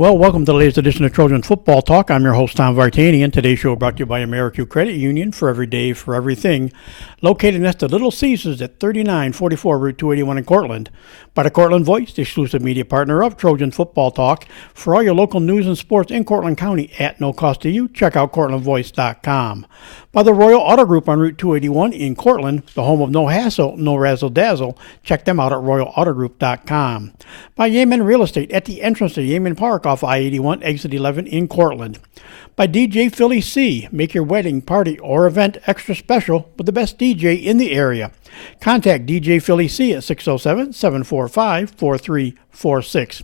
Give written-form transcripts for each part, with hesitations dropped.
Well, welcome to the latest edition of Trojan Football Talk. I'm your host, Tom Vartanian. Today's show brought to you by American Credit Union, for every day, for everything. Located next to Little Caesars at 3944 Route 281 in Cortland. By the Cortland Voice, the exclusive media partner of Trojan Football Talk. For all your local news and sports in Cortland County at no cost to you, check out CortlandVoice.com. By the Royal Auto Group on Route 281 in Cortland, the home of no hassle, no razzle-dazzle. Check them out at RoyalAutoGroup.com. By Yemen Real Estate at the entrance to Yemen Park off I-81, exit 11 in Cortland. By DJ Philly C. Make your wedding, party, or event extra special with the best DJ in the area. Contact DJ Philly C at 607-745-4346.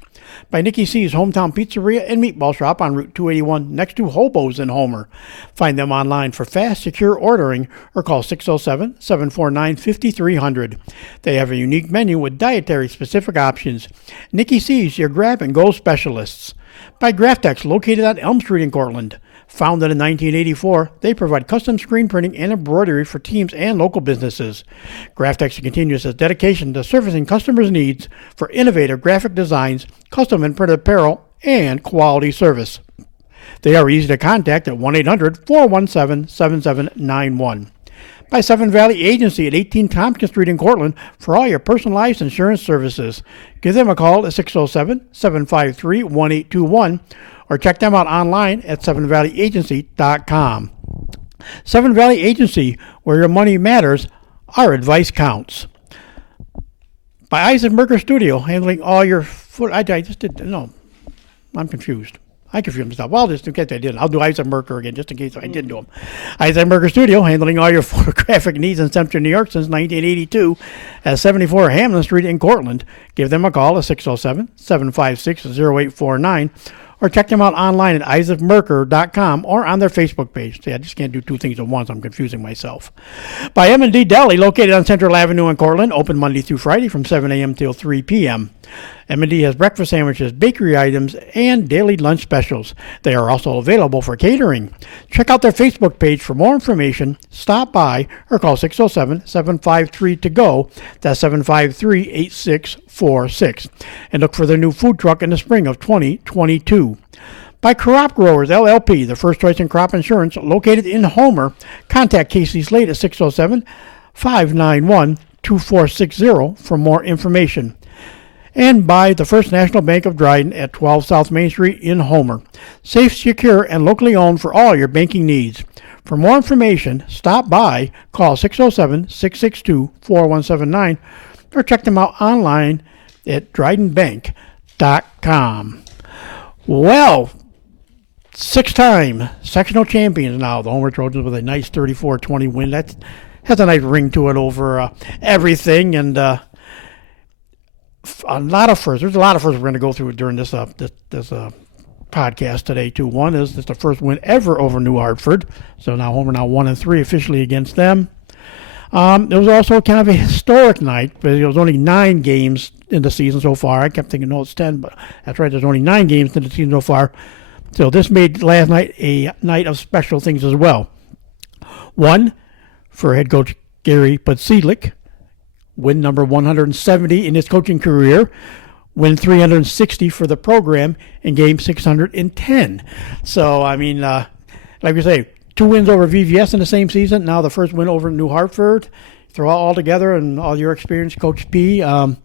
By Nikki C's Hometown Pizzeria and Meatball Shop on Route 281 next to Hobo's in Homer. Find them online for fast, secure ordering or call 607-749-5300. They have a unique menu with dietary-specific options. Nikki C's, your grab-and-go specialists. By Graftex, located on Elm Street in Cortland. Founded in 1984, they provide custom screen printing and embroidery for teams and local businesses. Graftex continues its dedication to servicing customers' needs for innovative graphic designs, custom and printed apparel, and quality service. They are easy to contact at 1-800-417-7791. By Seven Valley Agency at 18 Tompkins Street in Cortland for all your personalized insurance services. Give them a call at 607-753-1821 or check them out online at sevenvalleyagency.com. Seven Valley Agency, where your money matters, our advice counts. By Isaac Merker Studio, handling all your foot. I'm confused. I confused myself. Well, just in case I didn't, I'll do Isaac Merker again, just in case I didn't do him. Isaac Merker Studio, handling all your photographic needs in Central New York since 1982 at 74 Hamlin Street in Cortland. Give them a call at 607-756-0849 or check them out online at isaacmerker.com or on their Facebook page. See, I just can't do two things at once. I'm confusing myself. By M&D Deli, located on Central Avenue in Cortland, open Monday through Friday from 7 a.m. till 3 p.m. M&D has breakfast sandwiches, bakery items, and daily lunch specials. They are also available for catering. Check out their Facebook page for more information. Stop by or call 607-753-TO-GO. That's 753-8646. And look for their new food truck in the spring of 2022. By Crop Growers LLP, the first choice in crop insurance, located in Homer. Contact Casey Slade at 607-591-2460 for more information. And by the First National Bank of Dryden at 12 South Main Street in Homer. Safe, secure, and locally owned for all your banking needs. For more information, stop by, call 607-662-4179, or check them out online at drydenbank.com. Well, six-time sectional champions now, the Homer Trojans, with a nice 34-20 win. That has a nice ring to it over everything, and a lot of firsts. There's a lot of firsts we're going to go through during this podcast today, too. One is it's the first win ever over New Hartford. So now Homer 1-3 officially against them. It was also kind of a historic night, but there was only 9 games in the season so far. I kept thinking, no, it's 10, but that's right. There's only 9 games in the season so far. So this made last night a night of special things as well. One, for head coach Gary Podsiedlik, win number 170 in his coaching career, win 360 for the program, and game 610. So, I mean, like we say, 2 wins over VVS in the same season. Now the first win over New Hartford. Throw it all together and all your experience, Coach P. Turns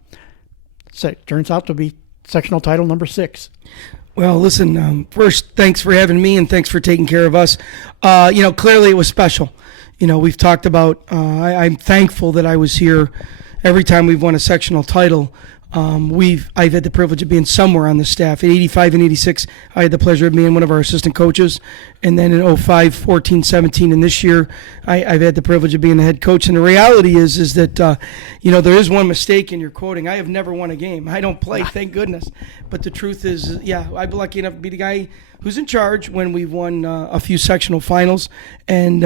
out to be sectional title number 6. Well, listen, first, thanks for having me and thanks for taking care of us. Clearly it was special. We've talked about, I'm thankful that I was here every time we've won a sectional title. I've had the privilege of being somewhere on the staff. At 85 and 86, I had the pleasure of being one of our assistant coaches. And then in 05, 14, 17, and this year, I've had the privilege of being the head coach. And the reality is that, there is one mistake in your quoting. I have never won a game. I don't play, thank goodness. But the truth is, I've been lucky enough to be the guy who's in charge when we've won a few sectional finals. And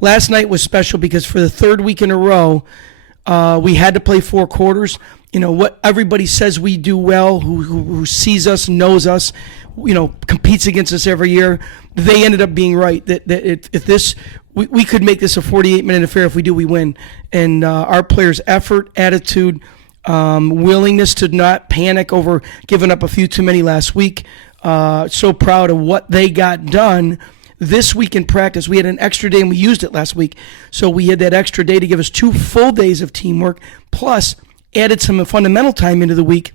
last night was special because for the third week in a row, we had to play 4 quarters. What everybody says we do well, who sees us, knows us, competes against us every year, they ended up being right. That if this, we could make this a 48-minute affair. If we do, we win. And our players' effort, attitude, willingness to not panic over giving up a few too many last week, so proud of what they got done this week in practice. We had an extra day and we used it last week. So we had that extra day to give us 2 full days of teamwork, plus added some fundamental time into the week,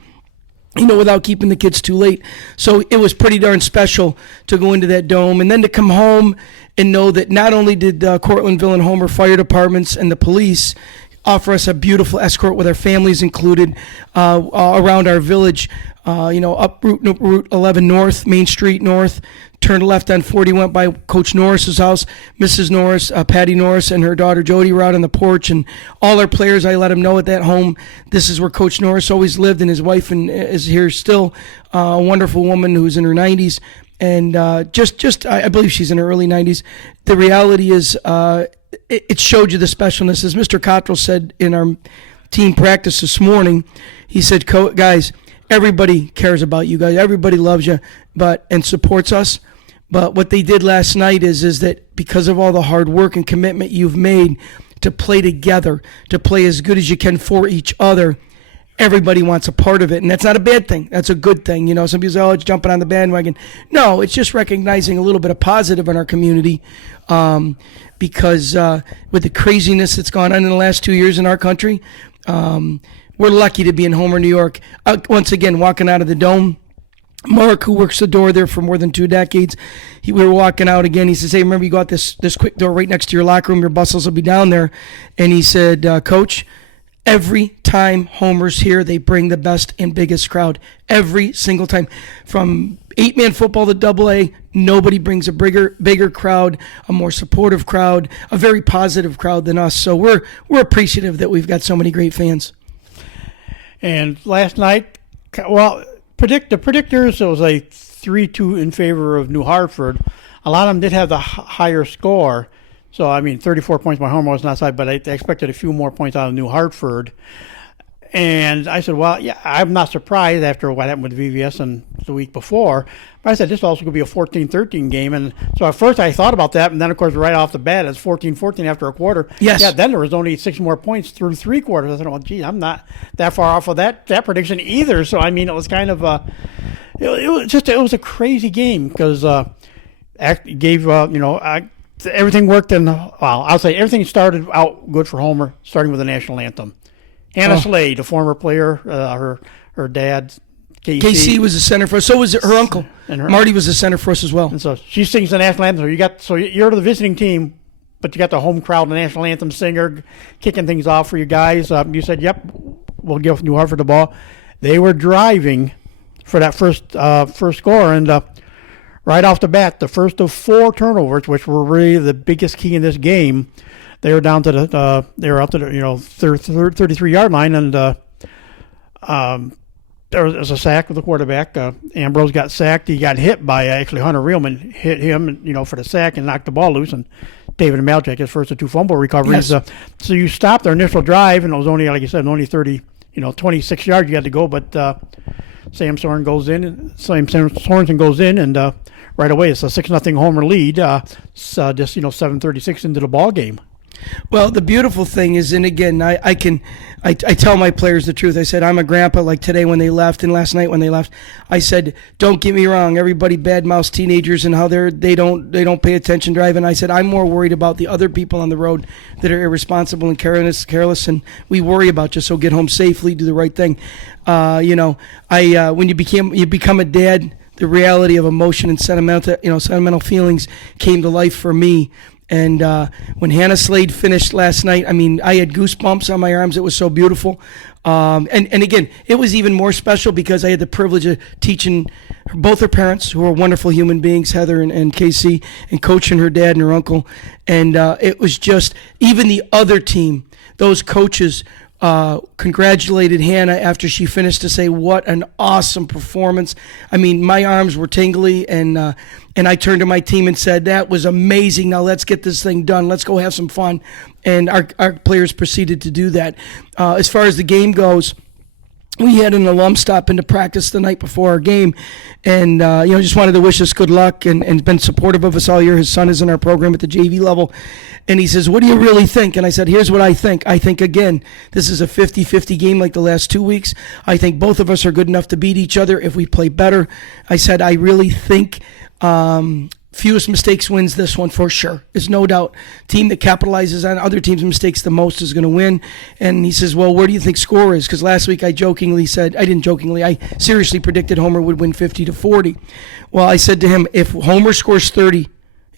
without keeping the kids too late. So it was pretty darn special to go into that dome and then to come home and know that not only did Cortlandville and Homer fire departments and the police offer us a beautiful escort with our families included around our village, up Route 11 North, Main Street North, turned left on 40, went by Coach Norris's house. Mrs. Norris, Patty Norris, and her daughter Jody were out on the porch, and all our players, I let them know at that home, this is where Coach Norris always lived, and his wife is here still, a wonderful woman who's in her 90s, and I believe she's in her early 90s. The reality is, it showed you the specialness. As Mr. Cottrell said in our team practice this morning, he said, guys, everybody cares about you guys. Everybody loves you and supports us. But what they did last night is that because of all the hard work and commitment you've made to play together, to play as good as you can for each other, everybody wants a part of it. And that's not a bad thing. That's a good thing. Some people say, oh, it's jumping on the bandwagon. No, it's just recognizing a little bit of positive in our community. Because with the craziness that's gone on in the last 2 years in our country, we're lucky to be in Homer, New York. Once again, walking out of the dome, Mark, who works the door there for more than 2 decades, we were walking out again. He says, hey, remember you got this quick door right next to your locker room. Your bustles will be down there. And he said, Coach, every time Homer's here, they bring the best and biggest crowd. Every single time. From 8-man football to AA, nobody brings a bigger crowd, a more supportive crowd, a very positive crowd than us. So we're appreciative that we've got so many great fans. And last night, the predictors, it was a 3-2 in favor of New Hartford. A lot of them did have the higher score. So, 34 points by Homer was not side, but I expected a few more points out of New Hartford. And I said, well, yeah, I'm not surprised after what happened with VVS and the week before. But I said, this also could be a 14-13 game. And so at first I thought about that. And then, of course, right off the bat, it's 14-14 after a quarter. Yes. Yeah, then there was only 6 more points through 3 quarters. I said, well, gee, I'm not that far off of that prediction either. So, it was kind of it was a crazy game because it gave, everything worked I'll say everything started out good for Homer, starting with the national anthem. Hannah Slade, a former player, her dad, KC was the center for us. So was her uncle. And Marty was the center for us as well. And so she sings the national anthem. So you're the visiting team, but you got the home crowd, the national anthem singer, kicking things off for you guys. You said, yep, we'll give New Hartford the ball. They were driving for that first score, and right off the bat, the first of 4 turnovers, which were really the biggest key in this game. They were down to the 33-yard line, and there was a sack with the quarterback. Ambrose got sacked. He got hit by actually Hunter Reelman, hit him, for the sack and knocked the ball loose. And David Malchek, his first of 2 fumble recoveries. Yes. So you stopped their initial drive, and it was only, like you said, only 26 yards you had to go. But Sam Sorensen goes in, and right away it's a 6-0 Homer lead. Just 7:36 into the ball game. Well, the beautiful thing is, and again, I tell my players the truth. I said, I'm a grandpa, like today when they left and last night when they left. I said, don't get me wrong, everybody badmouths teenagers and how they don't pay attention driving. I said, I'm more worried about the other people on the road that are irresponsible and careless, and we worry about you, so get home safely, do the right thing. When you become a dad, the reality of emotion and sentimental feelings came to life for me. And when Hannah Slade finished last night, I had goosebumps on my arms. It was so beautiful. And again, it was even more special because I had the privilege of teaching both her parents, who are wonderful human beings, Heather and Casey, and coaching her dad and her uncle. And it was just, even the other team, those coaches congratulated Hannah after she finished to say, what an awesome performance. My arms were tingly, and I turned to my team and said, that was amazing. Now let's get this thing done. Let's go have some fun. And our players proceeded to do that. As far as the game goes, we had an alum stop into practice the night before our game, and just wanted to wish us good luck and been supportive of us all year. His son is in our program at the JV level, and he says, "What do you really think?" And I said, "Here's what I think. I think, again, this is a 50-50 game like the last 2 weeks. I think both of us are good enough to beat each other if we play better." I said, "I really think fewest mistakes wins this one for sure. There's no doubt. Team that capitalizes on other teams' mistakes the most is going to win." And he says, "Well, where do you think score is?" Because last week I seriously predicted Homer would win 50-40. Well, I said to him, if Homer scores 30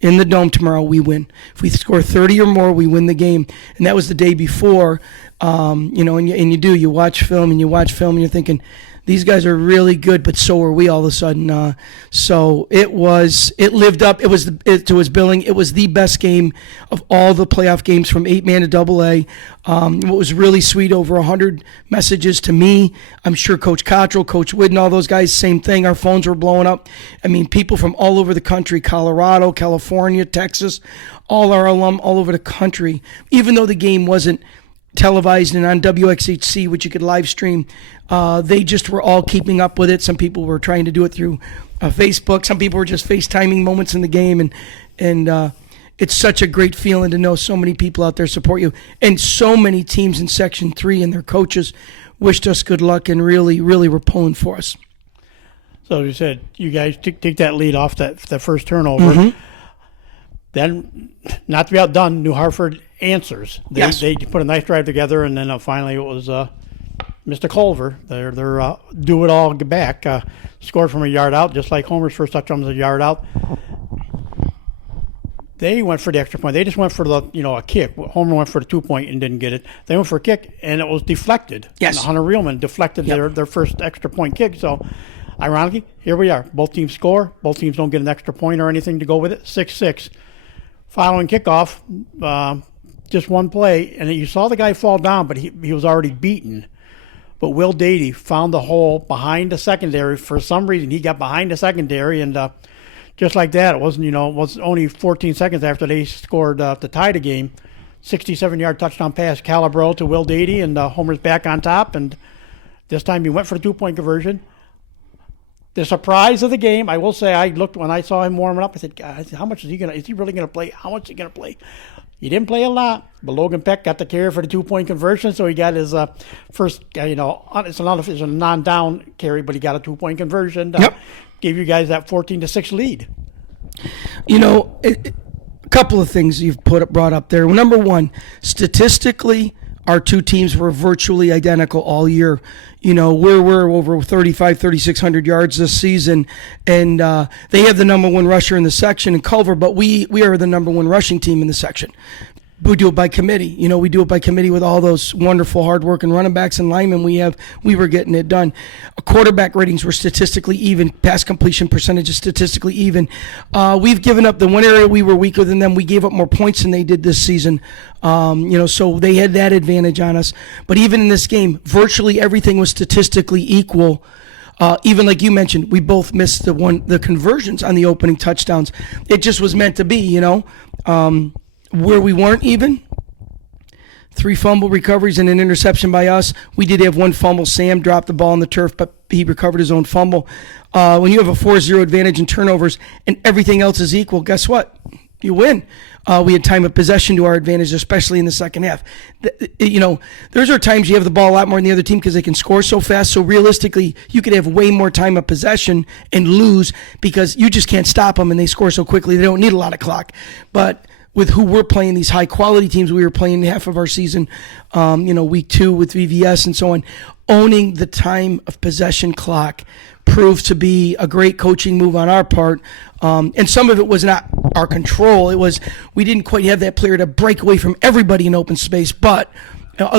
in the Dome tomorrow, we win. If we score 30 or more, we win the game. And that was the day before, and you watch film and you're thinking, these guys are really good, but so are we all of a sudden. So it lived up. It was to his billing. It was the best game of all the playoff games from 8-man to AA. What was really sweet, over 100 messages to me. I'm sure Coach Cottrell, Coach Whidden, all those guys, same thing. Our phones were blowing up. I mean, people from all over the country, Colorado, California, Texas, all our alum all over the country, even though the game wasn't televised and on WXHC, which you could live stream, they just were all keeping up with it. Some people were trying to do it through Facebook. Some people were just FaceTiming moments in the game, and it's such a great feeling to know so many people out there support you, and so many teams in Section 3 and their coaches wished us good luck and really, really were pulling for us. So you said you guys take that lead off that first turnover. Mm-hmm. Then, not to be outdone, New Hartford answers. They put a nice drive together, and then finally it was Mr. Culver. Their do-it-all back scored from a yard out, just like Homer's first touchdown was a yard out. They went for the extra point. They just went for a kick. Homer went for the 2-point and didn't get it. They went for a kick, and it was deflected. Yes. And Hunter Reelman deflected their first extra point kick. So, ironically, here we are. Both teams score. Both teams don't get an extra point or anything to go with it. 6-6. Following kickoff, just one play, and you saw the guy fall down, but he was already beaten. But Will Dady found the hole behind the secondary. For some reason, he got behind the secondary, and just like that, it was only 14 seconds after they scored to tie the game. 67-yard touchdown pass, Calabro to Will Dady, and Homer's back on top. And this time he went for the 2-point conversion. The surprise of the game, I will say, I looked when I saw him warming up. I said, "God, how much is he really gonna play? How much is he gonna play?" He didn't play a lot, but Logan Peck got the carry for the 2-point conversion, so he got his first. It's a non-down carry, but he got a 2-point conversion. Gave you guys that 14-6 lead. A couple of things you've brought up there. Number one, statistically, our two teams were virtually identical all year. We're over 3,600 yards this season, and they have the number one rusher in the section in Culver, but we are the number one rushing team in the section. We do it by committee. We do it by committee with all those wonderful, hard-working running backs and linemen we have. We were getting it done. Quarterback ratings were statistically even. Pass completion percentage is statistically even. We've given up the one area we were weaker than them. We gave up more points than they did this season. So they had that advantage on us. But even in this game, virtually everything was statistically equal. Even like you mentioned, we both missed the conversions on the opening touchdowns. It just was meant to be, where we weren't even. 3 fumble recoveries and an interception by us. We did have one fumble. Sam dropped the ball on the turf, but he recovered his own fumble. When you have a 4-0 advantage in turnovers and everything else is equal, guess what? You win. We had time of possession to our advantage, especially in the second half. There's are times you have the ball a lot more than the other team because they can score so fast. So realistically, you could have way more time of possession and lose because you just can't stop them and they score so quickly. They don't need a lot of clock. But with who we're playing, these high-quality teams we were playing half of our season, week 2 with VVS and so on, owning the time of possession clock proved to be a great coaching move on our part. And some of it was not our control. It was we didn't quite have that player to break away from everybody in open space, but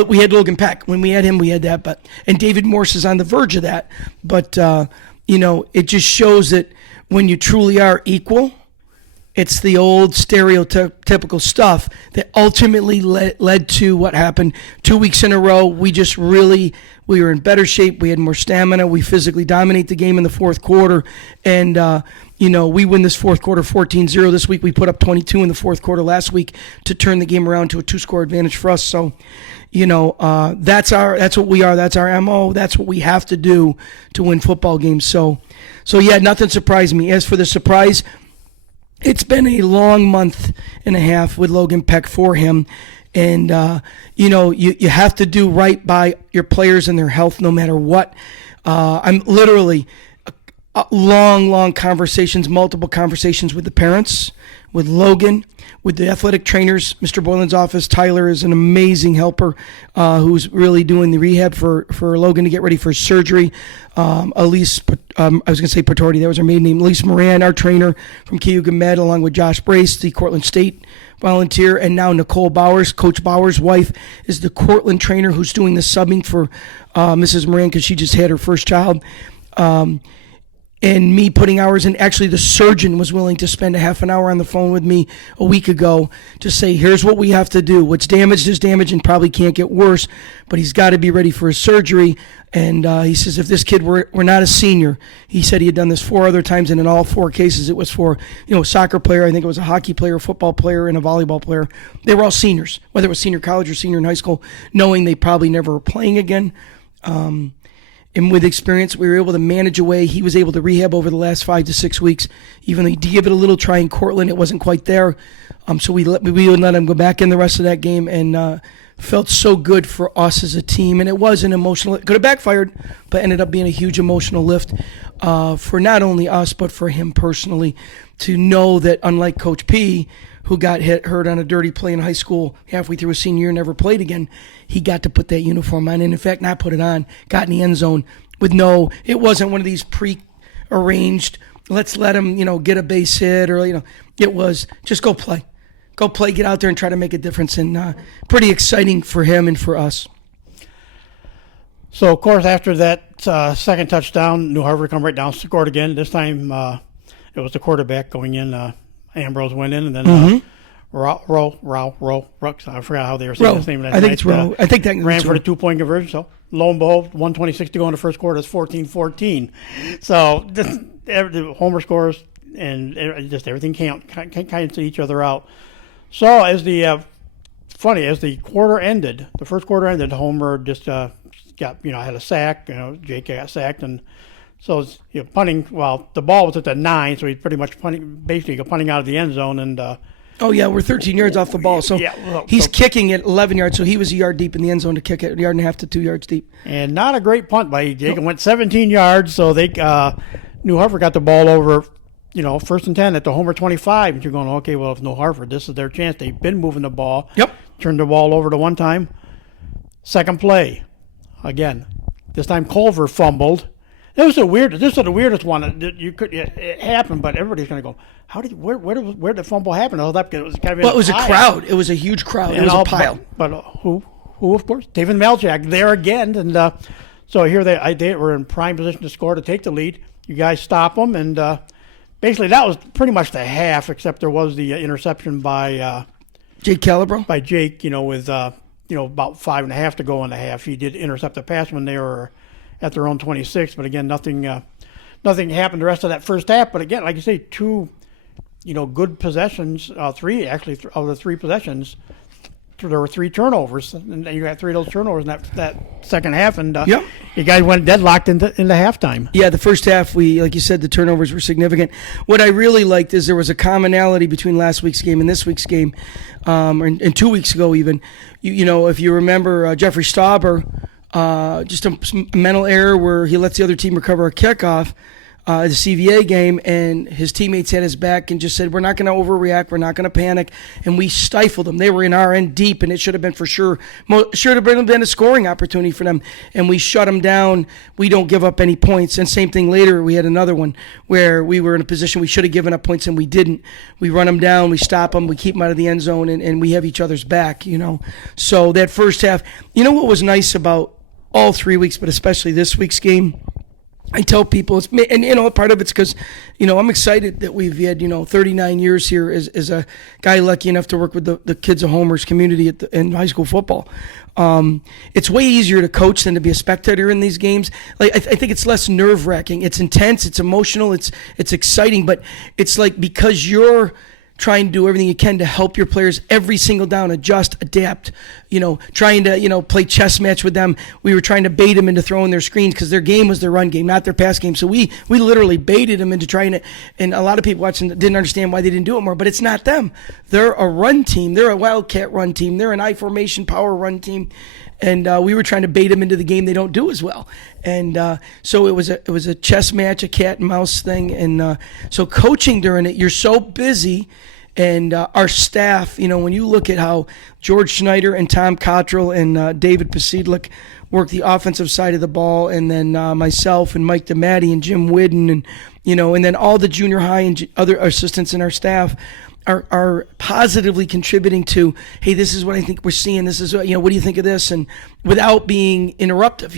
we had Logan Peck. When we had him, we had that. And David Morse is on the verge of that. But, it just shows that when you truly are equal, It's the old stereotypical stuff that ultimately led to what happened 2 weeks in a row. We were in better shape. We had more stamina. We physically dominate the game in the fourth quarter. And, we win this fourth quarter 14-0 this week. We put up 22 in the fourth quarter last week to turn the game around to a 2-score advantage for us. So, that's what we are. That's our MO. That's what we have to do to win football games. So yeah, nothing surprised me. As for the surprise, it's been a long month and a half with Logan Peck for him. And, you have to do right by your players and their health no matter what. I'm literally long conversations, multiple conversations with the parents, with Logan, with the athletic trainers. Mr. Boylan's office, Tyler, is an amazing helper who's really doing the rehab for Logan to get ready for surgery. Elise, I was going to say Patorti, that was her maiden name. Elise Moran, our trainer from Cayuga Med, along with Josh Brace, the Cortland State volunteer, and now Nicole Bowers, Coach Bowers' wife, is the Cortland trainer who's doing the subbing for Mrs. Moran because she just had her first child. And me putting hours in. Actually, the surgeon was willing to spend a half an hour on the phone with me a week ago to say, here's what we have to do. What's damaged is damaged and probably can't get worse, but he's got to be ready for his surgery. And he says, if this kid were not a senior, he said he had done this 4 other times, and in all 4 cases it was for a soccer player. I think it was a hockey player, a football player, and a volleyball player. They were all seniors, whether it was senior college or senior in high school, knowing they probably never were playing again. And with experience, we were able to manage away. He was able to rehab over the last 5 to 6 weeks. Even though he did give it a little try in Cortland, it wasn't quite there. So we would let him go back in the rest of that game, and felt so good for us as a team. And it was an emotional, it could have backfired, but ended up being a huge emotional lift for not only us, but for him personally, to know that unlike Coach P, who got hurt on a dirty play in high school halfway through his senior year, never played again, he got to put that uniform on, and in fact, not put it on, got in the end zone with it wasn't one of these pre-arranged, let's let him, get a base hit, or, it was just go play, get out there and try to make a difference, and pretty exciting for him and for us. So, of course, after that second touchdown, New Hartford come right down, scored again. This time it was the quarterback going in, Ambrose went in, and then Rowe, I forgot how they were saying his name. I think it's Rowe. I think that ran for the 2-point conversion. So lo and behold, 1:26 to go in the first quarter. It's 14-14. So the Homer scores, and just everything can't cancel each other out. So as the quarter ended, the first quarter ended, Homer just got had a sack. Jake got sacked, and so it's, punting. Well, the ball was at the 9, so he's pretty much punting out of the end zone, and. We're 13 yards off the ball. So he's kicking it 11 yards, so he was a yard deep in the end zone to kick it, 1.5 yards to 2 yards deep. And not a great punt by Jake. It went 17 yards, so they New Hartford got the ball over, first and 10 at the Homer 25. And you're going, okay, well, if New Hartford, this is their chance. They've been moving the ball. Yep. Turned the ball over to one time. Second play, again. This time Culver fumbled. This was the weirdest one that it happened, but everybody's going to go, where did the fumble happen? It was kind of it was a crowd. It was a huge crowd. It was a pile. But who of course? David Melchak there again, and so here they were in prime position to score, to take the lead. You guys stop them, and basically that was pretty much the half, except there was the interception by Jake Calabro. By Jake, with about 5.5 to go in the half. He did intercept the pass when they were at their own 26, but again, nothing happened the rest of that first half. But again, like you say, 2, good possessions, 3 actually of the 3 possessions, there were 3 turnovers, and you got 3 of those turnovers in that second half, and you guys went deadlocked into halftime. Yeah, the first half, like you said, the turnovers were significant. What I really liked is there was a commonality between last week's game and this week's game, and 2 weeks ago even. If you remember, Jeffrey Stauber, just a mental error where he lets the other team recover a kickoff, the CVA game, and his teammates had his back and just said, we're not going to overreact, we're not going to panic, and we stifled them. They were in our end deep, and it should have been should have been a scoring opportunity for them, and we shut them down. We don't give up any points. And same thing later, we had another one where we were in a position we should have given up points, and we didn't. We run them down, we stop them, we keep them out of the end zone, and we have each other's back, So that first half, what was nice about all 3 weeks, but especially this week's game, I tell people and part of it's because, I'm excited that we've had, 39 years here as a guy lucky enough to work with the kids of Homer's community in high school football. It's way easier to coach than to be a spectator in these games. Like I think it's less nerve wracking. It's intense. It's emotional. It's exciting, but it's like because you're trying to do everything you can to help your players every single down, adjust, adapt, trying to, play chess match with them. We were trying to bait them into throwing their screens because their game was their run game, not their pass game. So we literally baited them into trying to, and a lot of people watching didn't understand why they didn't do it more, but it's not them. They're a run team. They're a Wildcat run team. They're an I formation power run team. And we were trying to bait them into the game they don't do as well. And so it was a chess match, a cat and mouse thing. And so coaching during it, you're so busy. And our staff, when you look at how George Schneider and Tom Cottrell and David Podsiedlik work the offensive side of the ball, and then myself and Mike DeMatti and Jim Whidden, and and then all the junior high and other assistants in our staff are positively contributing to, hey, this is what I think we're seeing. This is what do you think of this? And without being interruptive,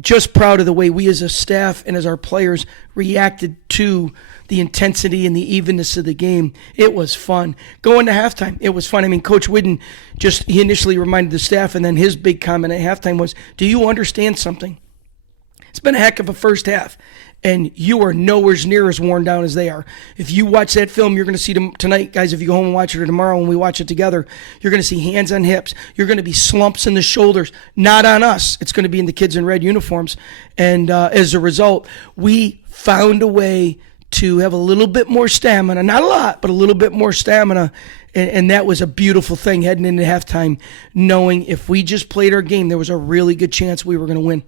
just proud of the way we as a staff and as our players reacted to the intensity and the evenness of the game. It was fun. Going to halftime, it was fun. I mean, Coach Whidden he initially reminded the staff, and then his big comment at halftime was, do you understand something? It's been a heck of a first half, and you are nowhere near as worn down as they are. If you watch that film, you're going to see them tonight, guys. If you go home and watch it, or tomorrow when we watch it together, you're going to see hands on hips. You're going to be slumps in the shoulders. Not on us. It's going to be in the kids in red uniforms. And as a result, we found a way to have a little bit more stamina. Not a lot, but a little bit more stamina. And that was a beautiful thing heading into halftime, knowing if we just played our game, there was a really good chance we were going to win.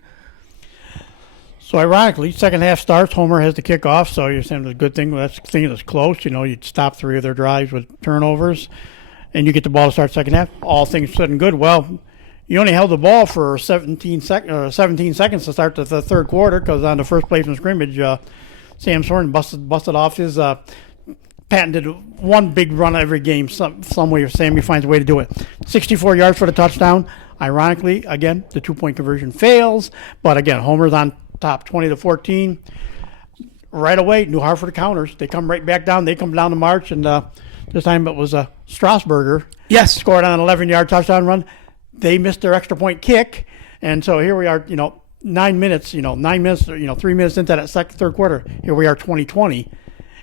So ironically, second half starts, Homer has the kickoff, so you're saying the good thing, that's the thing that's close. You'd stop 3 of their drives with turnovers, and you get the ball to start second half. All things said and good. Well, you only held the ball for 17 seconds to start the third quarter, because on the first play from scrimmage, Sam Soren busted off his patented one big run every game. Some way Sammy finds a way to do it. 64 yards for the touchdown. Ironically, again, the 2-point conversion fails, but again, Homer's on top 20-14. Right away, New Hartford counters. They come right back down. They come down the march, and this time it was Strasburger. Yes. Scored on an 11-yard touchdown run. They missed their extra point kick, and so here we are, 9 minutes, 3 minutes into that third quarter. Here we are 2020.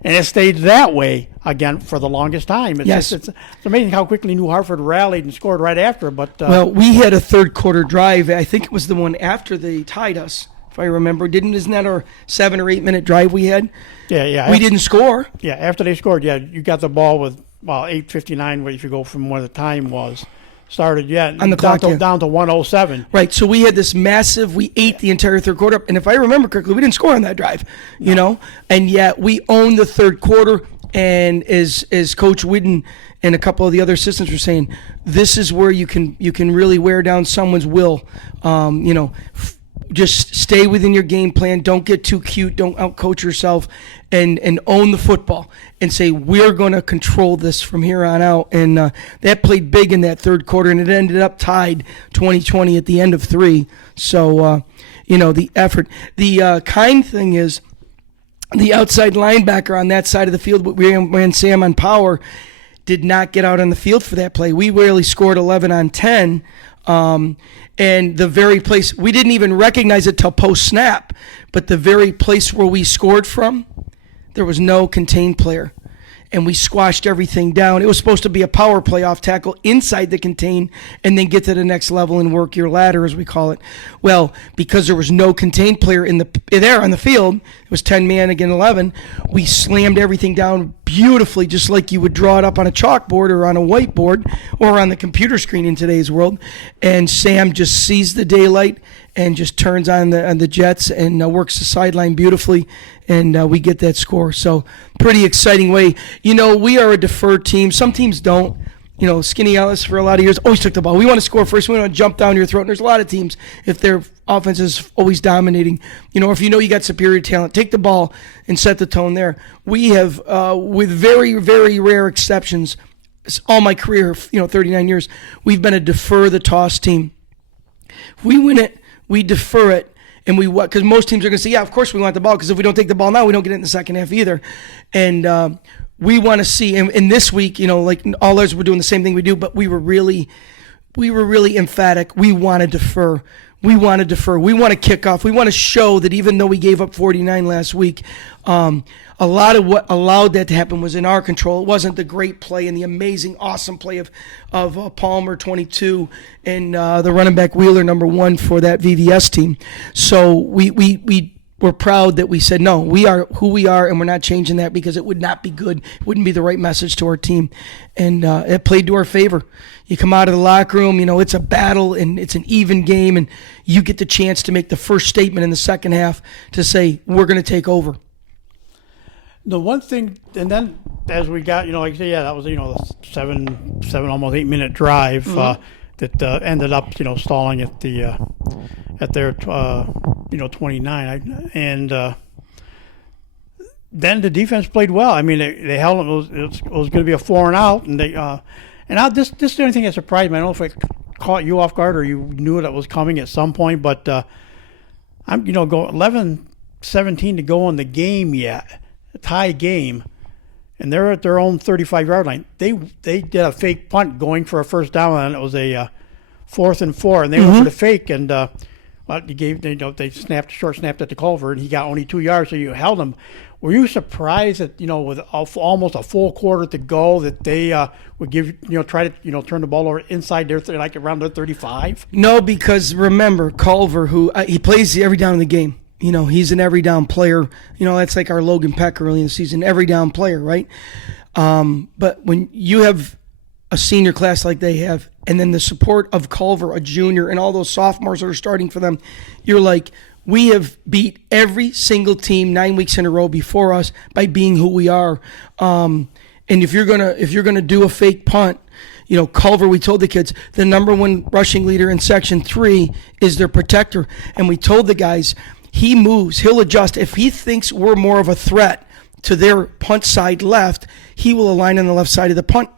And it stayed that way, again, for the longest time. It's amazing how quickly New Hartford rallied and scored right after. But well, we had a third quarter drive. I think it was the one after they tied us, if I remember. Isn't that our 7 or 8 minute drive we had? Yeah. We didn't score. Yeah, after they scored, you got the ball with 8:59, if you go from where the time was started, on the clock, down to 1:07. Right, so we had this massive, we ate the entire third quarter up, and if I remember correctly, we didn't score on that drive, and yet we owned the third quarter, and as Coach Whidden and a couple of the other assistants were saying, this is where you can really wear down someone's will, just stay within your game plan. Don't get too cute. Don't outcoach yourself, and own the football and say, we're going to control this from here on out. And that played big in that third quarter, and it ended up tied 20-20 at the end of 3. So, the effort. The kind thing is the outside linebacker on that side of the field, we ran Sam on power, did not get out on the field for that play. We rarely scored 11 on 10. And the very place, we didn't even recognize it till post-snap, but the very place where we scored from, there was no contained player. And we squashed everything down. It was supposed to be a power play off tackle inside the contain and then get to the next level and work your ladder, as we call it. Well, because there was no contained player there on the field, it was 10 man against 11, we slammed everything down beautifully, just like you would draw it up on a chalkboard or on a whiteboard or on the computer screen in today's world. And Sam just sees the daylight and just turns on the jets and works the sideline beautifully, and we get that score. So pretty exciting way. We are a deferred team. Some teams don't. Skinny Ellis for a lot of years always took the ball. We want to score first. We want to jump down your throat. And there's a lot of teams, if their offense is always dominating, or if you got superior talent, take the ball and set the tone there. We have, with very, very rare exceptions, all my career, 39 years, we've been a defer the toss team. If we win it, we defer it, And because most teams are going to say, yeah, of course we want the ball, because if we don't take the ball now, we don't get it in the second half either. And we want to see, and this week, like all others were doing the same thing we do, but we were really emphatic. We want to defer. We want to defer. We want to kick off. We want to show that even though we gave up 49 last week, a lot of what allowed that to happen was in our control. It wasn't the great play and the amazing, awesome play of Palmer, 22, and the running back Wheeler, number 1 for that VVS team. So we're proud that we said, no, we are who we are, and we're not changing that, because it would not be good. It wouldn't be the right message to our team. And it played to our favor. You come out of the locker room, it's a battle, and it's an even game, and you get the chance to make the first statement in the second half to say, we're going to take over. The one thing, and then as we got, like I say, that was, a seven, almost 8 minute drive that ended up, stalling at their 29. And then the defense played well. I mean, they held them. It was going to be a 4 and out, and this is the only thing that surprised me. I don't know if it caught you off guard or you knew that was coming at some point, but I'm go 11-17 to go in the game yet. A tie game, and they're at their own 35-yard line. They did a fake punt going for a first down, and it was a 4th and 4, and they went for the fake, and they short snapped at the Culver, and he got only 2 yards, so you held him. Were you surprised that with almost a full quarter to go that they would try to turn the ball over inside their like around their 35? No, because remember Culver, who he plays every down in the game. He's an every down player. That's like our Logan Peck early in the season, every down player, right? But when you have a senior class like they have, and then the support of Culver, a junior, and all those sophomores that are starting for them, you're like, we have beat every single team 9 weeks in a row before us by being who we are. And if you're gonna do a fake punt, Culver, we told the kids, the number 1 rushing leader in Section 3 is their protector, and we told the guys, he moves, he'll adjust. If he thinks we're more of a threat to their punt side left, he will align on the left side of the punt.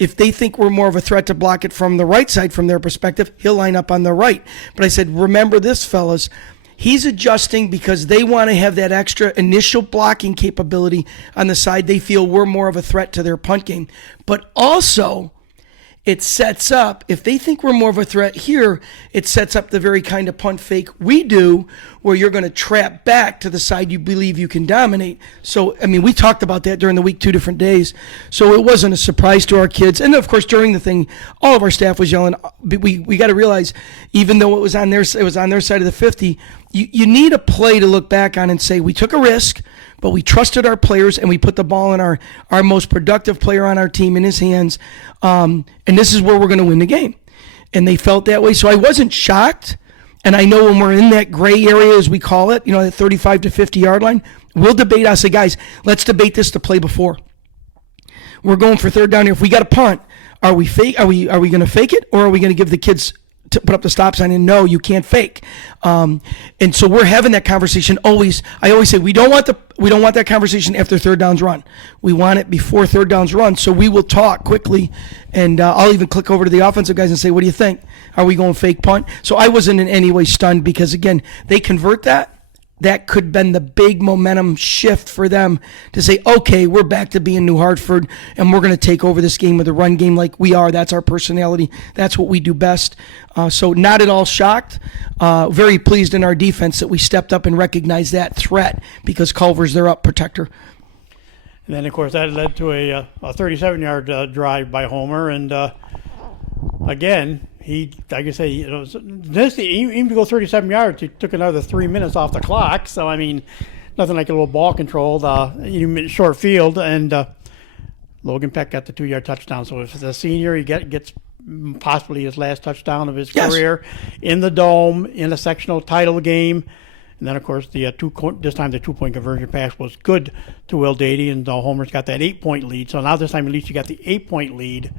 If they think we're more of a threat to block it from the right side from their perspective, he'll line up on the right. But I said, remember this, fellas. He's adjusting because they want to have that extra initial blocking capability on the side. They feel we're more of a threat to their punt game. But also, it sets up, if they think we're more of a threat here, it sets up the very kind of punt fake we do, where you're going to trap back to the side you believe you can dominate. So, I mean, we talked about that during the week 2 different days. So it wasn't a surprise to our kids. And of course, during the thing, all of our staff was yelling. We got to realize, even though it was on their side of the 50, you need a play to look back on and say, we took a risk, but we trusted our players, and we put the ball in our most productive player on our team in his hands. And this is where we're going to win the game. And they felt that way. So I wasn't shocked. And I know when we're in that gray area, as we call it, that 35 to 50 yard line, we'll debate. I'll say, guys, let's debate this to play before. We're going for third down here. If we got a punt, are we going to fake it, or are we going to give the kids to put up the stop sign and no, you can't fake? And so we're having that conversation always. I always say we don't want that conversation after third downs run. We want it before third downs run. So we will talk quickly, and I'll even click over to the offensive guys and say, what do you think? Are we going fake punt? So I wasn't in any way stunned, because again, they convert that. That could have been the big momentum shift for them to say, okay, we're back to being New Hartford, and we're going to take over this game with a run game like we are. That's our personality. That's what we do best. So not at all shocked. Very pleased in our defense that we stepped up and recognized that threat, because Culver's their up protector. And then, of course, that led to a 37-yard drive by Homer. And, again, he, like I say, even to go 37 yards, he took another 3 minutes off the clock. So, I mean, nothing like a little ball controlled, short field. And Logan Peck got the 2-yard touchdown. So if the senior, he gets possibly his last touchdown of his career in the Dome in a sectional title game. And then, of course, this time the 2-point conversion pass was good to Will Dady, and Homer's got that 8-point lead. So now this time at least you got the 8-point lead.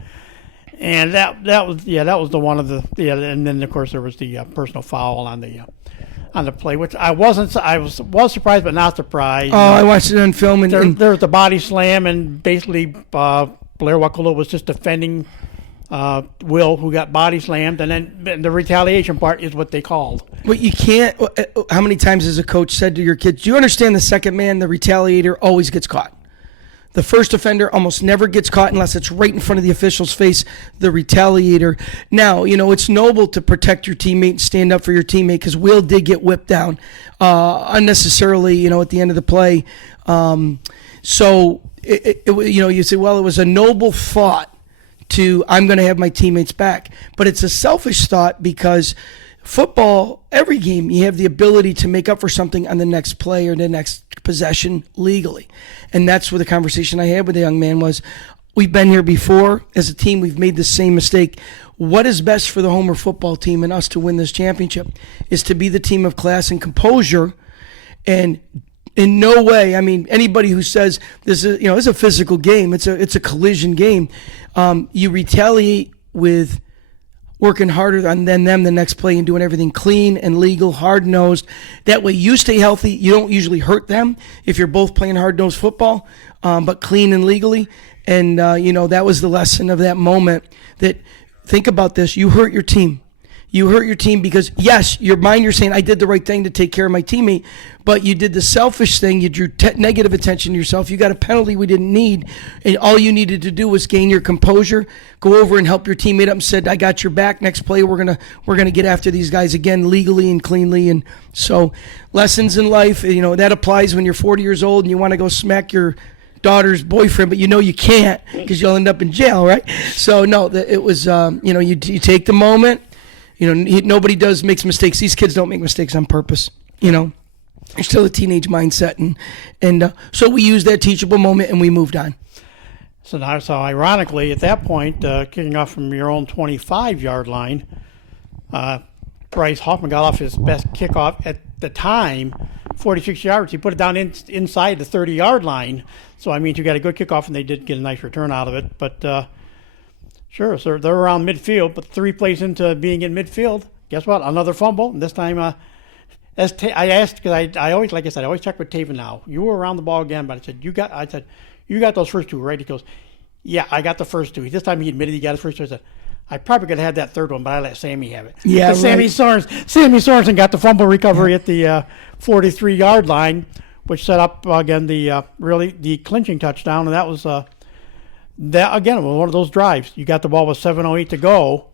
And that was the one of the and then of course there was the personal foul on the play, which I was surprised but not surprised. Oh, I watched it on film, and there was the body slam, and basically Blair Wakula was just defending Will, who got body slammed, and then the retaliation part is what they called. But you can't. How many times has a coach said to your kids, "Do you understand the second man, the retaliator, always gets caught? The first offender almost never gets caught unless it's right in front of the official's face, the retaliator." Now, it's noble to protect your teammate and stand up for your teammate, because Will did get whipped down unnecessarily, at the end of the play. So, you say, well, it was a noble thought to, I'm going to have my teammates back. But it's a selfish thought, because football, every game, you have the ability to make up for something on the next play or the next possession legally. And that's where the conversation I had with the young man was, we've been here before as a team, we've made the same mistake. What is best for the Homer football team and us to win this championship is to be the team of class and composure. And in no way, anybody who says this is, it's a physical game, it's a collision game. You retaliate with working harder than them the next play and doing everything clean and legal, hard-nosed. That way you stay healthy. You don't usually hurt them if you're both playing hard-nosed football, but clean and legally. And, that was the lesson of that moment, that think about this. You hurt your team. You hurt your team because, yes, your mind, you're saying, I did the right thing to take care of my teammate, but you did the selfish thing. You drew negative attention to yourself. You got a penalty we didn't need, and all you needed to do was gain your composure, go over and help your teammate up and said, I got your back. Next play, we're gonna get after these guys again legally and cleanly. And so lessons in life, that applies when you're 40 years old and you want to go smack your daughter's boyfriend, but you can't because you'll end up in jail, right? So, no, it was, you take the moment. Nobody makes mistakes. These kids don't make mistakes on purpose. They're still a teenage mindset, and so we used that teachable moment and we moved on. So ironically, at that point, kicking off from your own 25-yard line, Bryce Hoffman got off his best kickoff at the time, 46 yards. He put it down inside the 30-yard line. So you got a good kickoff, and they did get a nice return out of it, but. Sure, so they're around midfield, but 3 plays into being in midfield, guess what? Another fumble, and this time, I asked, because I always, like I said, I always check with Taven now. You were around the ball again, but I said, you got those first 2, right? He goes, yeah, I got the first 2. This time he admitted he got his first 2. I said, I probably could have had that third one, but I let Sammy have it. Yeah, right. Sammy Sorensen got the fumble recovery at the 43-yard line, which set up, again, the clinching touchdown, and that was... That again was one of those drives. You got the ball with 7:08 to go,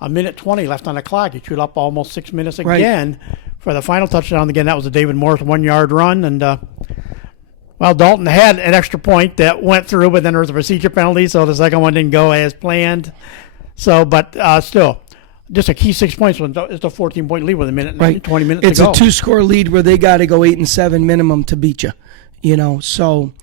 1:20 left on the clock. You chewed up almost 6 minutes again for the final touchdown. Again, that was a David Morris 1-yard run, and Dalton had an extra point that went through, but then there was a procedure penalty, so the second one didn't go as planned. So, but still, just a key 6 points. It's a 14-point lead with 20 minutes it's to go. It's a 2-score lead where they got to go 8-7 minimum to beat you. So.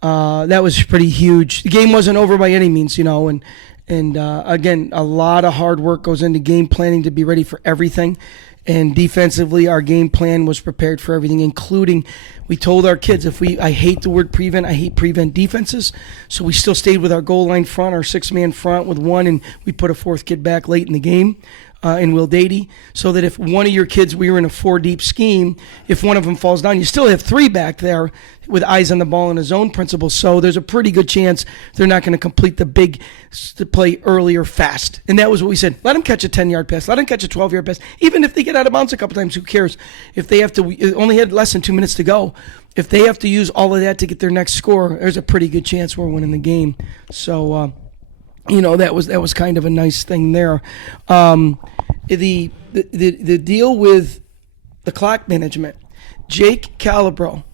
That was pretty huge. The game wasn't over by any means, and again, a lot of hard work goes into game planning to be ready for everything. And defensively, our game plan was prepared for everything, including we told our kids, I hate the word prevent, I hate prevent defenses. So we still stayed with our goal line front, our 6-man front with 1, and we put a 4th kid back late in the game. In Will Dady, so that if one of your kids, we were in a 4-deep scheme, if one of them falls down, you still have 3 back there with eyes on the ball and a zone principle. So there's a pretty good chance they're not going to complete the big play early or fast. And that was what we said. Let them catch a 10-yard pass. Let them catch a 12-yard pass. Even if they get out of bounds a couple times, who cares? If they have to, it only had less than 2 minutes to go. If they have to use all of that to get their next score, there's a pretty good chance we're winning the game. So, that was kind of a nice thing there. The deal with the clock management, Jake Calabro,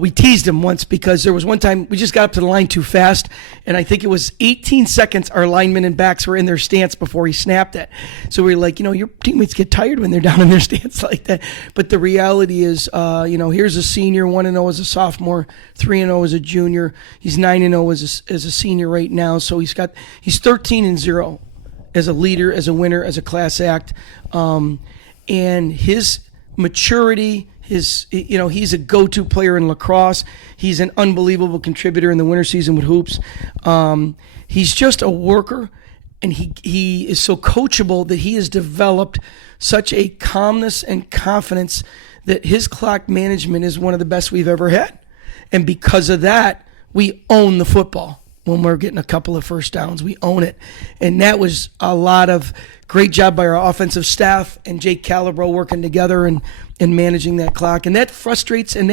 we teased him once because there was one time we just got up to the line too fast, and I think it was 18 seconds our linemen and backs were in their stance before he snapped it. So we were like, your teammates get tired when they're down in their stance like that. But the reality is, here's a senior, 1-0 as a sophomore, 3-0 as a junior. He's 9-0 as a senior right now. So he's 13-0 as a leader, as a winner, as a class act. And his maturity, he's a go-to player in lacrosse. He's an unbelievable contributor in the winter season with hoops. He's just a worker, and he is so coachable that he has developed such a calmness and confidence that his clock management is one of the best we've ever had. And because of that, we own the football. when we're getting a couple of first downs. We own it. And that was a lot of great job by our offensive staff and Jake Calabro working together and managing that clock. And that frustrates, and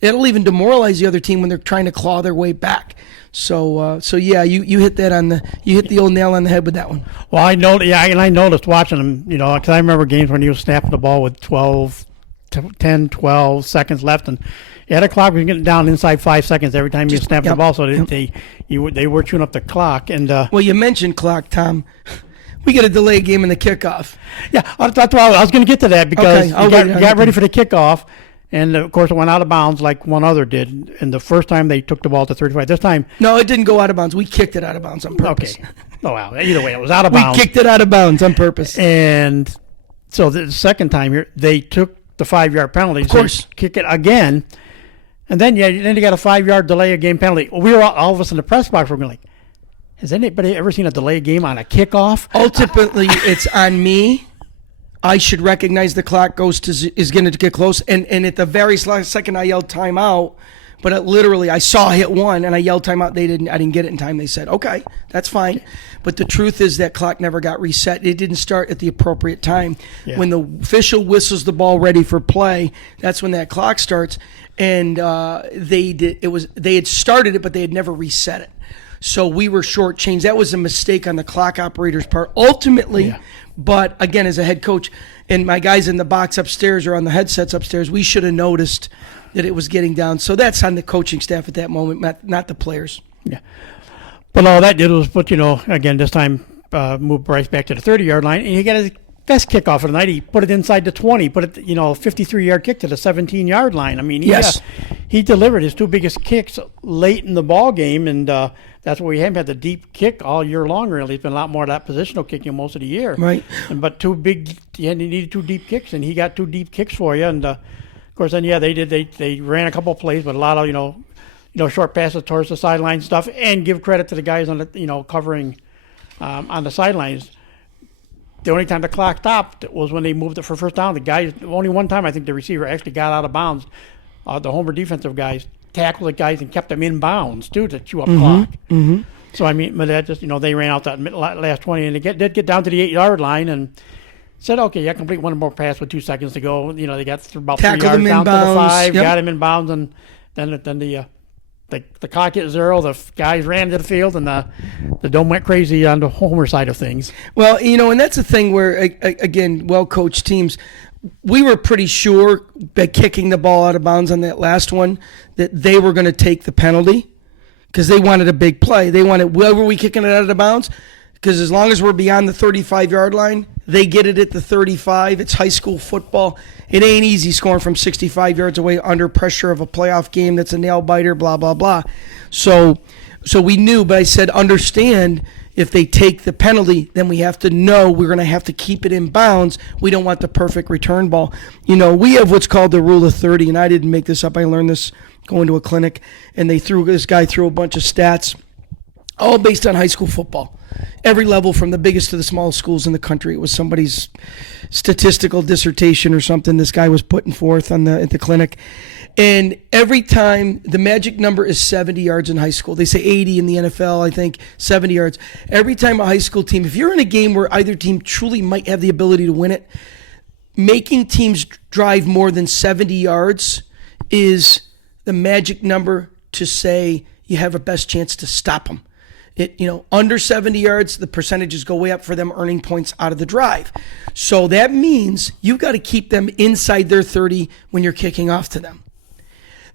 it'll even demoralize the other team when they're trying to claw their way back. So yeah, you hit the old nail on the head with that one. Well, I noticed watching him, because I remember games when he was snapping the ball with 10, 12 seconds left, and the clock was getting down inside 5 seconds every time you snapped the ball, so they were chewing up the clock. And well, you mentioned clock, Tom. We get a delay game in the kickoff. Yeah, that's why I was going to get to that, because okay, you got ready for the kickoff, and of course it went out of bounds like one other did. And the first time they took the ball to 35. This time, no, it didn't go out of bounds. We kicked it out of bounds on purpose. Okay. Oh well, either way, it was out of bounds. We kicked it out of bounds on purpose. And so the second time here, they took the 5-yard penalty. Of course, kick it again. And then you got a 5-yard delay of game penalty. We were all of us in the press box. We're going like, has anybody ever seen a delay game on a kickoff? Ultimately, it's on me. I should recognize the clock is going to get close. And at the very last second, I yelled timeout. But I saw hit one, and I yelled timeout. I didn't get it in time. They said, okay, that's fine. But the truth is that clock never got reset. It didn't start at the appropriate time. Yeah. When the official whistles the ball ready for play, that's when that clock starts. And they had started it, but they had never reset it. So we were shortchanged. That was a mistake on the clock operator's part. Ultimately, but again, as a head coach, and my guys in the box upstairs or on the headsets upstairs, we should have noticed that it was getting down. So that's on the coaching staff at that moment, not the players. Yeah. But all that did was put, again, this time move Bryce back to the 30-yard line, and he got his best kickoff of the night. He put it inside the 20, put it, a 53-yard kick to the 17-yard line. I mean, he delivered his two biggest kicks late in the ball game, and that's where we haven't had the deep kick all year long, really. It's been a lot more of that positional kicking most of the year. Right. But he needed two deep kicks, and he got two deep kicks for you. And, of course, then, they ran a couple of plays, but a lot of, short passes towards the sideline stuff, and give credit to the guys on the, covering on the sidelines. The only time the clock stopped was when they moved it for first down. The guys, only one time I think the receiver actually got out of bounds. The Homer defensive guys tackled the guys and kept them in bounds too to chew up clock. Mm-hmm. So but that just they ran out that last 20 and they did get down to the 8-yard line and said, okay, complete one more pass with 2 seconds to go. They got about 3 yards down to the 5, got him in bounds, and then the clock hit 0. The guys ran to the field, and the dome went crazy on the Homer side of things. Well, and that's the thing where, again, well-coached teams, we were pretty sure by kicking the ball out of bounds on that last one that they were going to take the penalty because they wanted a big play. They wanted, where were we kicking it out of bounds? Because as long as we're beyond the 35-yard line, they get it at the 35. It's high school football. It ain't easy scoring from 65 yards away under pressure of a playoff game that's a nail-biter, blah, blah, blah. So we knew, but I said, understand, if they take the penalty, then we have to know we're going to have to keep it in bounds. We don't want the perfect return ball. We have what's called the rule of 30, and I didn't make this up. I learned this going to a clinic, and this guy threw a bunch of stats, all based on high school football. Every level from the biggest to the smallest schools in the country. It was somebody's statistical dissertation or something this guy was putting forth at the clinic. And every time, the magic number is 70 yards in high school. They say 80 in the NFL, I think, 70 yards. Every time a high school team, if you're in a game where either team truly might have the ability to win it, making teams drive more than 70 yards is the magic number to say you have a best chance to stop them. Under 70 yards, the percentages go way up for them earning points out of the drive. So that means you've got to keep them inside their 30 when you're kicking off to them.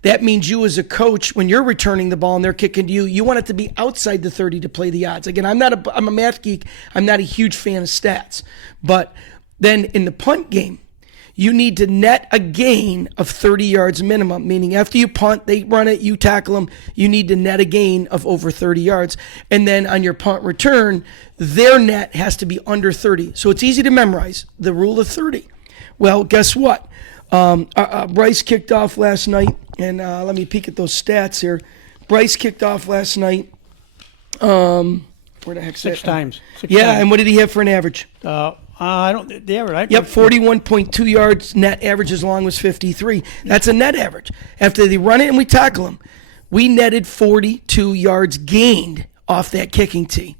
That means you as a coach, when you're returning the ball and they're kicking to you, you want it to be outside the 30 to play the odds. Again, I'm a math geek. I'm not a huge fan of stats. But then in the punt game, you need to net a gain of 30 yards minimum, meaning after you punt, they run it, you tackle them, you need to net a gain of over 30 yards. And then on your punt return, their net has to be under 30. So it's easy to memorize, the rule of 30. Well, guess what? Bryce kicked off last night, and let me peek at those stats here. Bryce kicked off last night. Where the heck's that? Six times. And what did he have for an average? I don't. The average. Right? Yep, 41.2 yards net average. As long was 53. That's a net average. After they run it and we tackle them, we netted 42 yards gained off that kicking tee.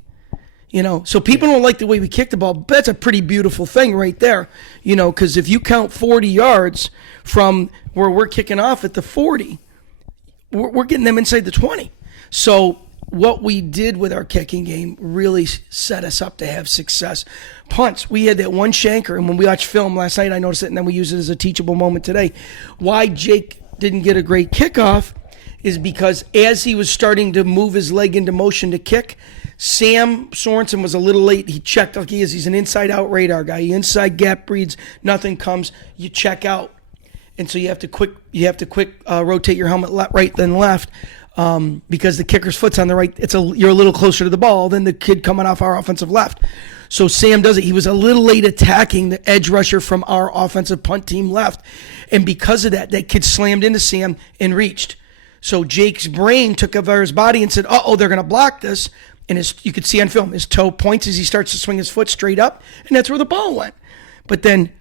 So people don't like the way we kick the ball, but that's a pretty beautiful thing right there, because if you count 40 yards from where we're kicking off at the 40, we're getting them inside the 20. So what we did with our kicking game really set us up to have success. Punts, we had that one shanker, and when we watched film last night, I noticed it, and then we used it as a teachable moment today. Why Jake didn't get a great kickoff is because as he was starting to move his leg into motion to kick, Sam Sorensen was a little late. He checked like he is. He's an inside-out radar guy. He inside gap reads, nothing comes. You check out, and so you have to quick rotate your helmet right then left because the kicker's foot's on the right. You're a little closer to the ball than the kid coming off our offensive left. So Sam does it. He was a little late attacking the edge rusher from our offensive punt team left, and because of that kid slammed into Sam and reached. So Jake's brain took over his body and said, "Uh-oh, they're going to block this." And you could see on film, his toe points as he starts to swing his foot straight up, and that's where the ball went. But then,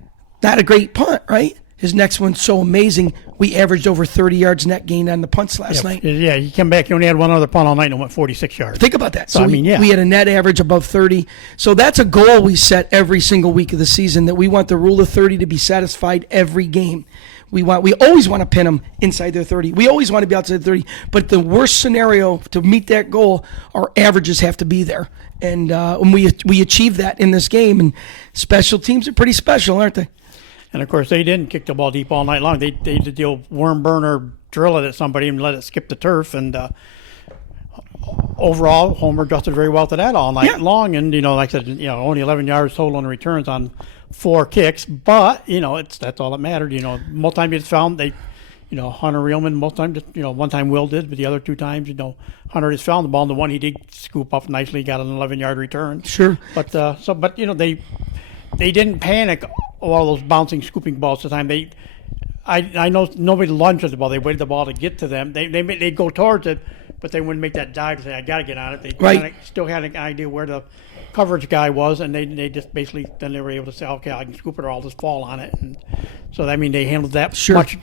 not a great punt, right? His next one's so amazing. We averaged over 30 yards net gain on the punts last night. Yeah, you come back, you only had one other punt all night and it went 46 yards. Think about that. So we had a net average above 30. So that's a goal we set every single week of the season, that we want the rule of 30 to be satisfied every game. We always want to pin them inside their 30. We always want to be outside 30. But the worst scenario to meet that goal, our averages have to be there. And we achieved that in this game. And special teams are pretty special, aren't they? And, of course, they didn't kick the ball deep all night long. They did the old worm burner, drill it at somebody and let it skip the turf. And overall, Homer adjusted very well to that all night long. And, like I said, only 11 yards total in returns on 4 kicks, but that's all that mattered. Most times it's found Hunter Reelman most times one time Will did, but the other 2 times Hunter just found the ball, and the one he did scoop up nicely, got an 11-yard return. Sure. But they didn't panic all those bouncing, scooping balls the time. I know nobody lunged at the ball. They waited the ball to get to them. They go towards it, but they wouldn't make that dive to say, I got to get on it. They still had an idea where the coverage guy was, and they just basically then they were able to say, okay, I can scoop it or I'll just fall on it. And so they handled that much,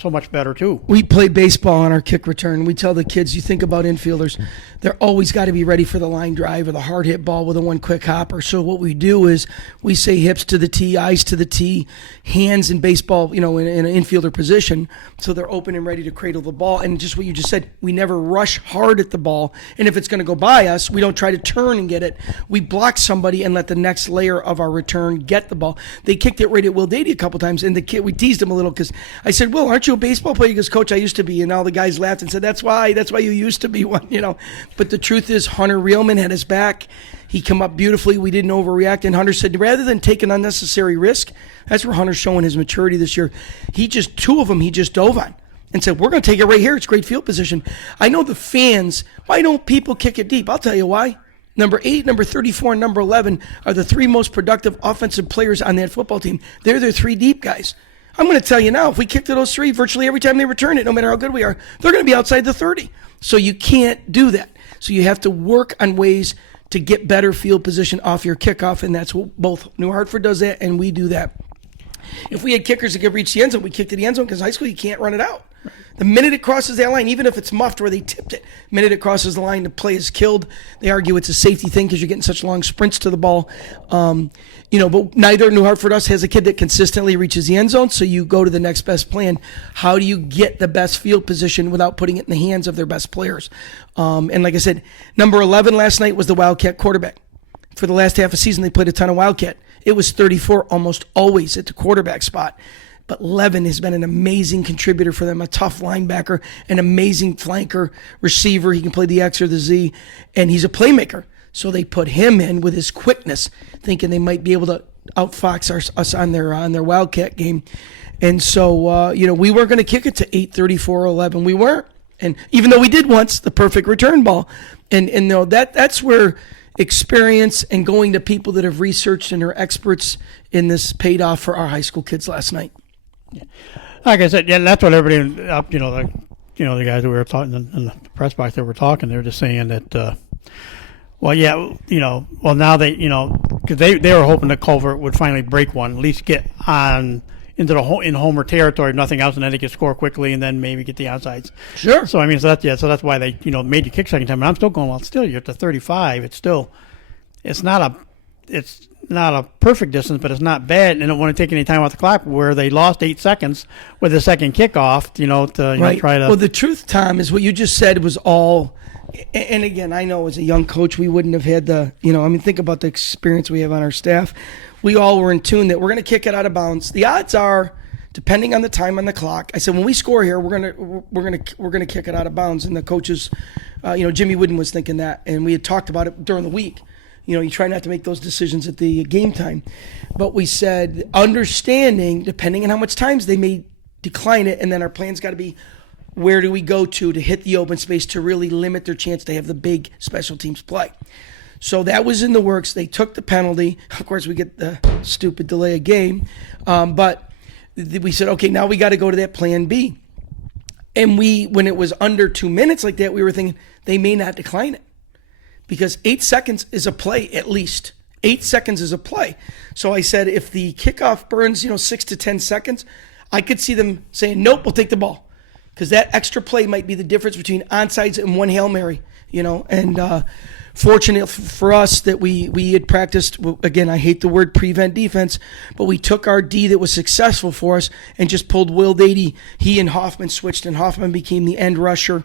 so much better too. We play baseball on our kick return. We tell the kids, you think about infielders, they're always got to be ready for the line drive or the hard hit ball with a one quick hopper. So what we do is we say hips to the tee, eyes to the tee, hands in baseball, in an infielder position, so they're open and ready to cradle the ball. And just what you just said, we never rush hard at the ball. And if it's going to go by us, we don't try to turn and get it. We block somebody and let the next layer of our return get the ball. They kicked it right at Will Dady a couple times, and the kid, we teased him a little because I said, Will, aren't you a baseball player? He goes, Coach, I used to be. And all the guys laughed and said, that's why you used to be one, But the truth is, Hunter Reelman had his back. He come up beautifully. We didn't overreact. And Hunter said, rather than take an unnecessary risk, that's where Hunter's showing his maturity this year. 2 of them he just dove on and said, we're going to take it right here. It's great field position. I know the fans, why don't people kick it deep? I'll tell you why. Number 8, number 34, and number 11 are the 3 most productive offensive players on that football team. They're their 3 deep guys. I'm going to tell you now, if we kick to those 3, virtually every time they return it, no matter how good we are, they're going to be outside the 30. So you can't do that. So you have to work on ways to get better field position off your kickoff, and that's what both New Hartford does that, and we do that. If we had kickers that could reach the end zone, we kick to the end zone because in high school you can't run it out. The minute it crosses that line, even if it's muffed where they tipped it, the minute it crosses the line, the play is killed. They argue it's a safety thing because you're getting such long sprints to the ball. But neither New Hartford us has a kid that consistently reaches the end zone, so you go to the next best plan. How do you get the best field position without putting it in the hands of their best players? And like I said, number 11 last night was the Wildcat quarterback. For the last half of the season, they played a ton of Wildcat. It was 34 almost always at the quarterback spot. But Levin has been an amazing contributor for them, a tough linebacker, an amazing flanker, receiver. He can play the X or the Z, and he's a playmaker. So they put him in with his quickness, thinking they might be able to outfox us on their Wildcat game. And so, we weren't going to kick it to 8, 34, 11. We weren't. And even though we did once, the perfect return ball. And that's where experience and going to people that have researched and are experts in this paid off for our high school kids last night. Like I said, that's what everybody, the guys that we were talking in the press box that were talking, they were just saying that, now they, because they were hoping that Culver would finally break one, at least get on in homer territory, if nothing else, and then they can score quickly and then maybe get the outsides. Sure. So I mean, so that's why they made you kick second time. And I'm still going, well, still you're at the 35. It's not a perfect distance, but it's not bad, and it won't take any time off the clock. Where they lost 8 seconds with the second kickoff, to try to. Well, the truth, Tom, is what you just said was all. And again, I know as a young coach, we wouldn't have had think about the experience we have on our staff. We all were in tune that we're going to kick it out of bounds. The odds are, depending on the time on the clock, I said when we score here, we're gonna kick it out of bounds. And the coaches, Jimmy Wooden was thinking that, and we had talked about it during the week. You try not to make those decisions at the game time, but we said understanding, depending on how much times they may decline it, and then our plan's got to be, where do we go to hit the open space to really limit their chance to have the big special teams play. So that was in the works. They took the penalty. Of course, we get the stupid delay of game. But we said, okay, now we got to go to that plan B. And when it was under 2 minutes like that, we were thinking they may not decline it because 8 seconds is a play at least. 8 seconds is a play. So I said, if the kickoff burns, 6 to 10 seconds, I could see them saying, nope, we'll take the ball. Because that extra play might be the difference between onside and one Hail Mary, And fortunate for us that we had practiced, again, I hate the word prevent defense, but we took our D that was successful for us and just pulled Will Dady. He and Hoffman switched, and Hoffman became the end rusher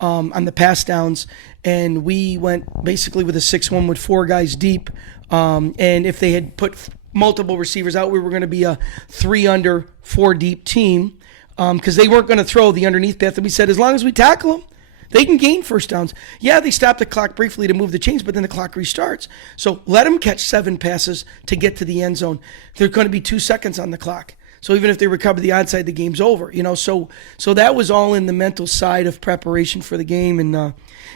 on the pass downs. And we went basically with a 6-1 with 4 guys deep. And if they had put multiple receivers out, we were going to be a 3 under, 4 deep team. Because they weren't going to throw the underneath path. And we said, as long as we tackle them, they can gain first downs. Yeah, they stopped the clock briefly to move the chains, but then the clock restarts. So let them catch 7 passes to get to the end zone. There's going to be 2 seconds on the clock. So even if they recover the onside, the game's over. So that was all in the mental side of preparation for the game, and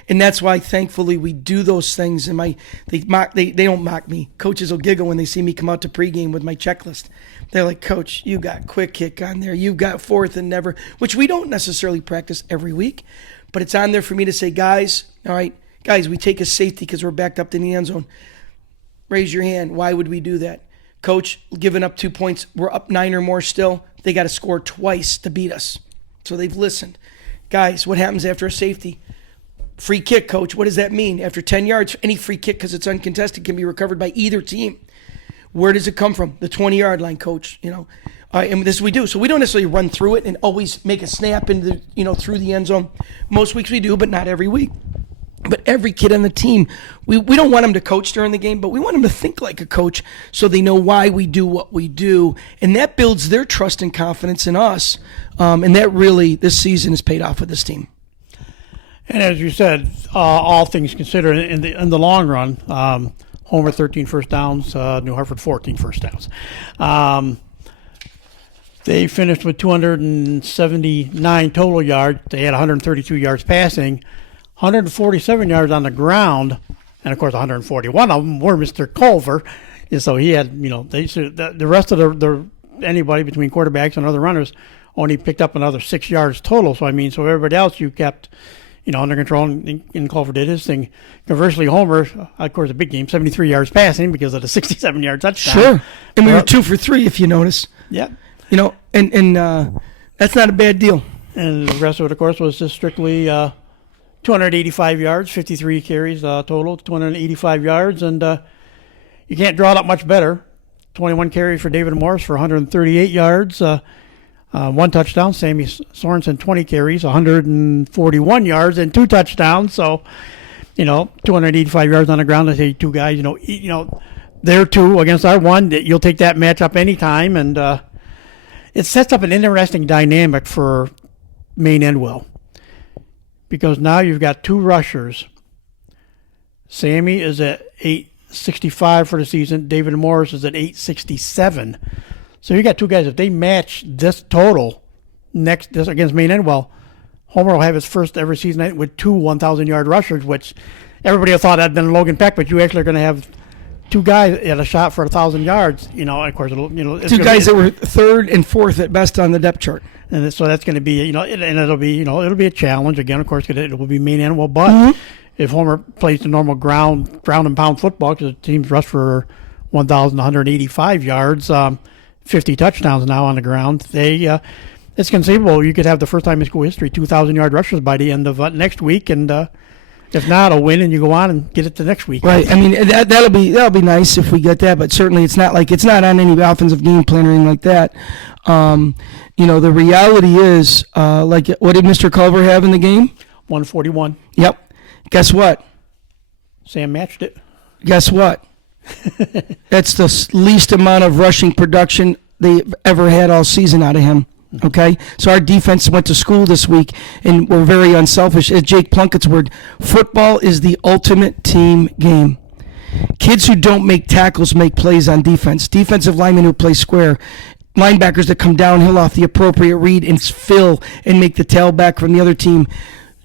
that's why thankfully we do those things. And they don't mock me. Coaches will giggle when they see me come out to pregame with my checklist. They're like, Coach, you got quick kick on there. You've got fourth and never, which we don't necessarily practice every week, but it's on there for me to say, guys, all right, guys, we take a safety because we're backed up to the end zone. Raise your hand. Why would we do that? Coach, giving up 2 points. We're up 9 or more still. They got to score twice to beat us. So they've listened. Guys, what happens after a safety? Free kick, Coach. What does that mean? After 10 yards, any free kick, because it's uncontested, can be recovered by either team. Where does it come from? The 20-yard line, Coach. And this we do. So we don't necessarily run through it and always make a snap into through the end zone. Most weeks we do, but not every week. But every kid on the team, we don't want them to coach during the game, but we want them to think like a coach so they know why we do what we do. And that builds their trust and confidence in us. And that really, this season, has paid off with this team. And as you said, all things considered, in the long run, Homer 13 first downs, New Hartford 14 first downs. They finished with 279 total yards. They had 132 yards passing, 147 yards on the ground, and of course 141 of them were Mr. Culver. And so he had, the rest of the anybody between quarterbacks and other runners only picked up another 6 yards total. So everybody else you kept under control, and Culver did his thing. Conversely, Homer, of course, a big game, 73 yards passing because of the 67-yard touchdown. Sure. And we were 2 for 3, if you notice. Yeah. And that's not a bad deal. And the rest of it, of course, was just strictly 285 yards, 53 carries total, 285 yards. And you can't draw it up much better. 21 carries for David Morris for 138 yards. 1 touchdown. Sammy Sorensen, 20 carries, 141 yards, and 2 touchdowns. So, 285 yards on the ground. I say 2 guys, their 2 against our 1. You'll take that matchup anytime. And it sets up an interesting dynamic for Maine Endwell. Because now you've got 2 rushers. Sammy is at 865 for the season. David Morris is at 867. So you got 2 guys. If they match this total this against Maine Endwell, Homer will have his first ever season with 2 1,000-yard rushers, which everybody thought had been Logan Peck, but you actually are going to have 2 guys at a shot for 1,000 yards. Of course, it's 2 guys that were 3rd and 4th at best on the depth chart. And so that's going to be, and it'll be, it'll be a challenge again. Of course, it will be Maine Endwell, but if Homer plays the normal ground and pound football, because the team's rushed for 1,185 yards. 50 touchdowns now on the ground. It's conceivable you could have the first time in school history 2,000-yard rushers by the end of next week, and if not, a win, and you go on and get it the next week. Right. I mean, that'll be nice if we get that, but certainly it's not on any offensive game plan or anything like that. The reality is, what did Mr. Culver have in the game? 141. Yep. Guess what? Sam matched it. Guess what? That's the least amount of rushing production they've ever had all season out of him. Okay, so our defense went to school this week, and we're very unselfish. As Jake Plunkett's word, football is the ultimate team game. Kids who don't make tackles make plays on defense. Defensive linemen who play square. Linebackers that come downhill off the appropriate read and fill and make the tailback from the other team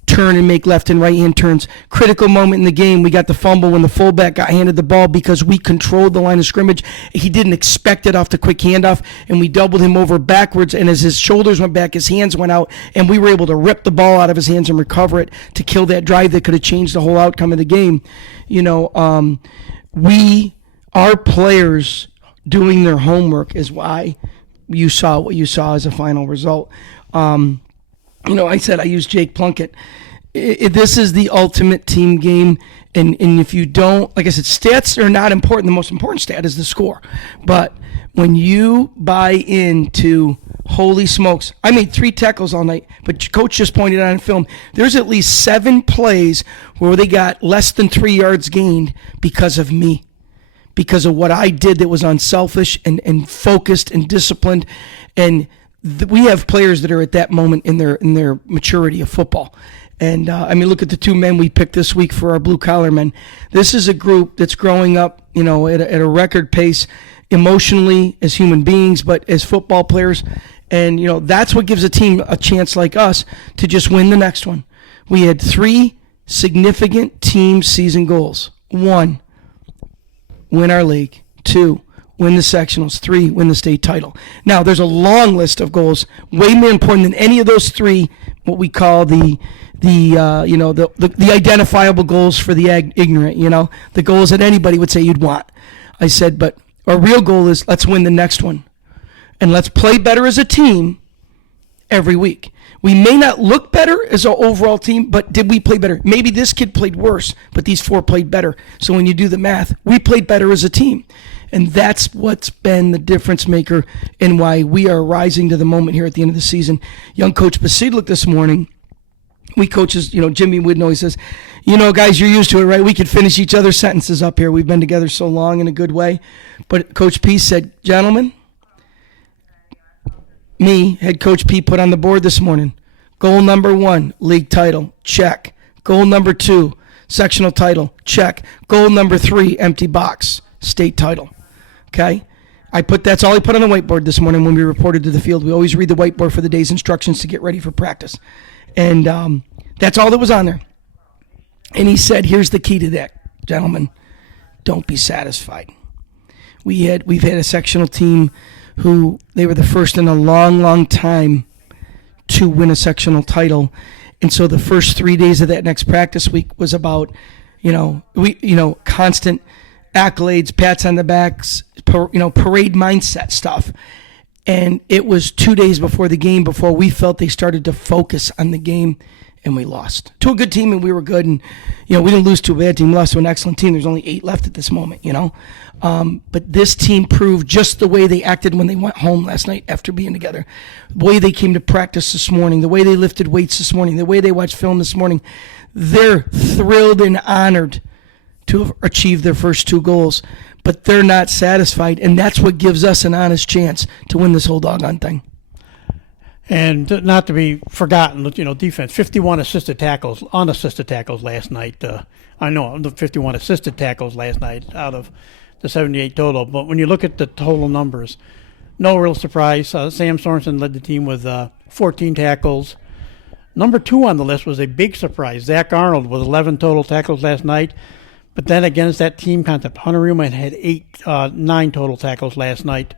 turn and make left and right hand turns. Critical moment in the game, we got the fumble when the fullback got handed the ball because we controlled the line of scrimmage. He didn't expect it off the quick handoff, and we doubled him over backwards, and as his shoulders went back, his hands went out, and we were able to rip the ball out of his hands and recover it to kill that drive that could have changed the whole outcome of the game. Our players doing their homework is why you saw what you saw as a final result. I said I used Jake Plunkett. This is the ultimate team game, and if you don't, like I said, stats are not important. The most important stat is the score. But when you buy into, holy smokes, I made 3 tackles all night, but Coach just pointed out in film, there's at least 7 plays where they got less than 3 yards gained because of me, because of what I did that was unselfish and focused and disciplined, and we have players that are at that moment in their maturity of football. And look at the 2 men we picked this week for our blue collar men. This is a group that's growing up, at a record pace, emotionally as human beings, but as football players. And that's what gives a team a chance like us to just win the next one. We had 3 significant team season goals. 1, win our league. 2, win the sectionals. 3, win the state title. Now, there's a long list of goals, way more important than any of those 3, what we call the identifiable goals for the ignorant, the goals that anybody would say you'd want. I said, but our real goal is let's win the next one. And let's play better as a team every week. We may not look better as an overall team, but did we play better? Maybe this kid played worse, but these 4 played better. So when you do the math, we played better as a team. And that's what's been the difference maker and why we are rising to the moment here at the end of the season. Young Coach Podsiedlik this morning, we coaches, Jimmy Widnow, he says, guys, you're used to it, right? We could finish each other's sentences up here. We've been together so long in a good way. But Coach P said, gentlemen, head Coach P put on the board this morning. Goal number 1, league title, check. Goal number 2, sectional title, check. Goal number 3, empty box, state title. Okay? That's all I put on the whiteboard this morning when we reported to the field. We always read the whiteboard for the day's instructions to get ready for practice. And that's all that was on there. And he said, here's the key to that, gentlemen. Don't be satisfied. We've had a sectional team who they were the first in a long, long time to win a sectional title. And so the first 3 days of that next practice week was about, constant accolades, pats on the backs, parade mindset stuff. And it was 2 days before the game before we felt they started to focus on the game, and we lost to a good team, and we were good. And, we didn't lose to a bad team. We lost to an excellent team. There's only 8 left at this moment, But this team proved just the way they acted when they went home last night after being together. The way they came to practice this morning, the way they lifted weights this morning, the way they watched film this morning. They're thrilled and honored to have achieved their first 2 goals. But they're not satisfied, and that's what gives us an honest chance to win this whole doggone thing. And not to be forgotten, defense, 51 unassisted tackles last night. I know the 51 assisted tackles last night out of the 78 total. But when you look at the total numbers, no real surprise. Sam Sorensen led the team with 14 tackles. Number 2 on the list was a big surprise. Zach Arnold with 11 total tackles last night. But then against that team concept, Hunter Reumann had 9 total tackles last night.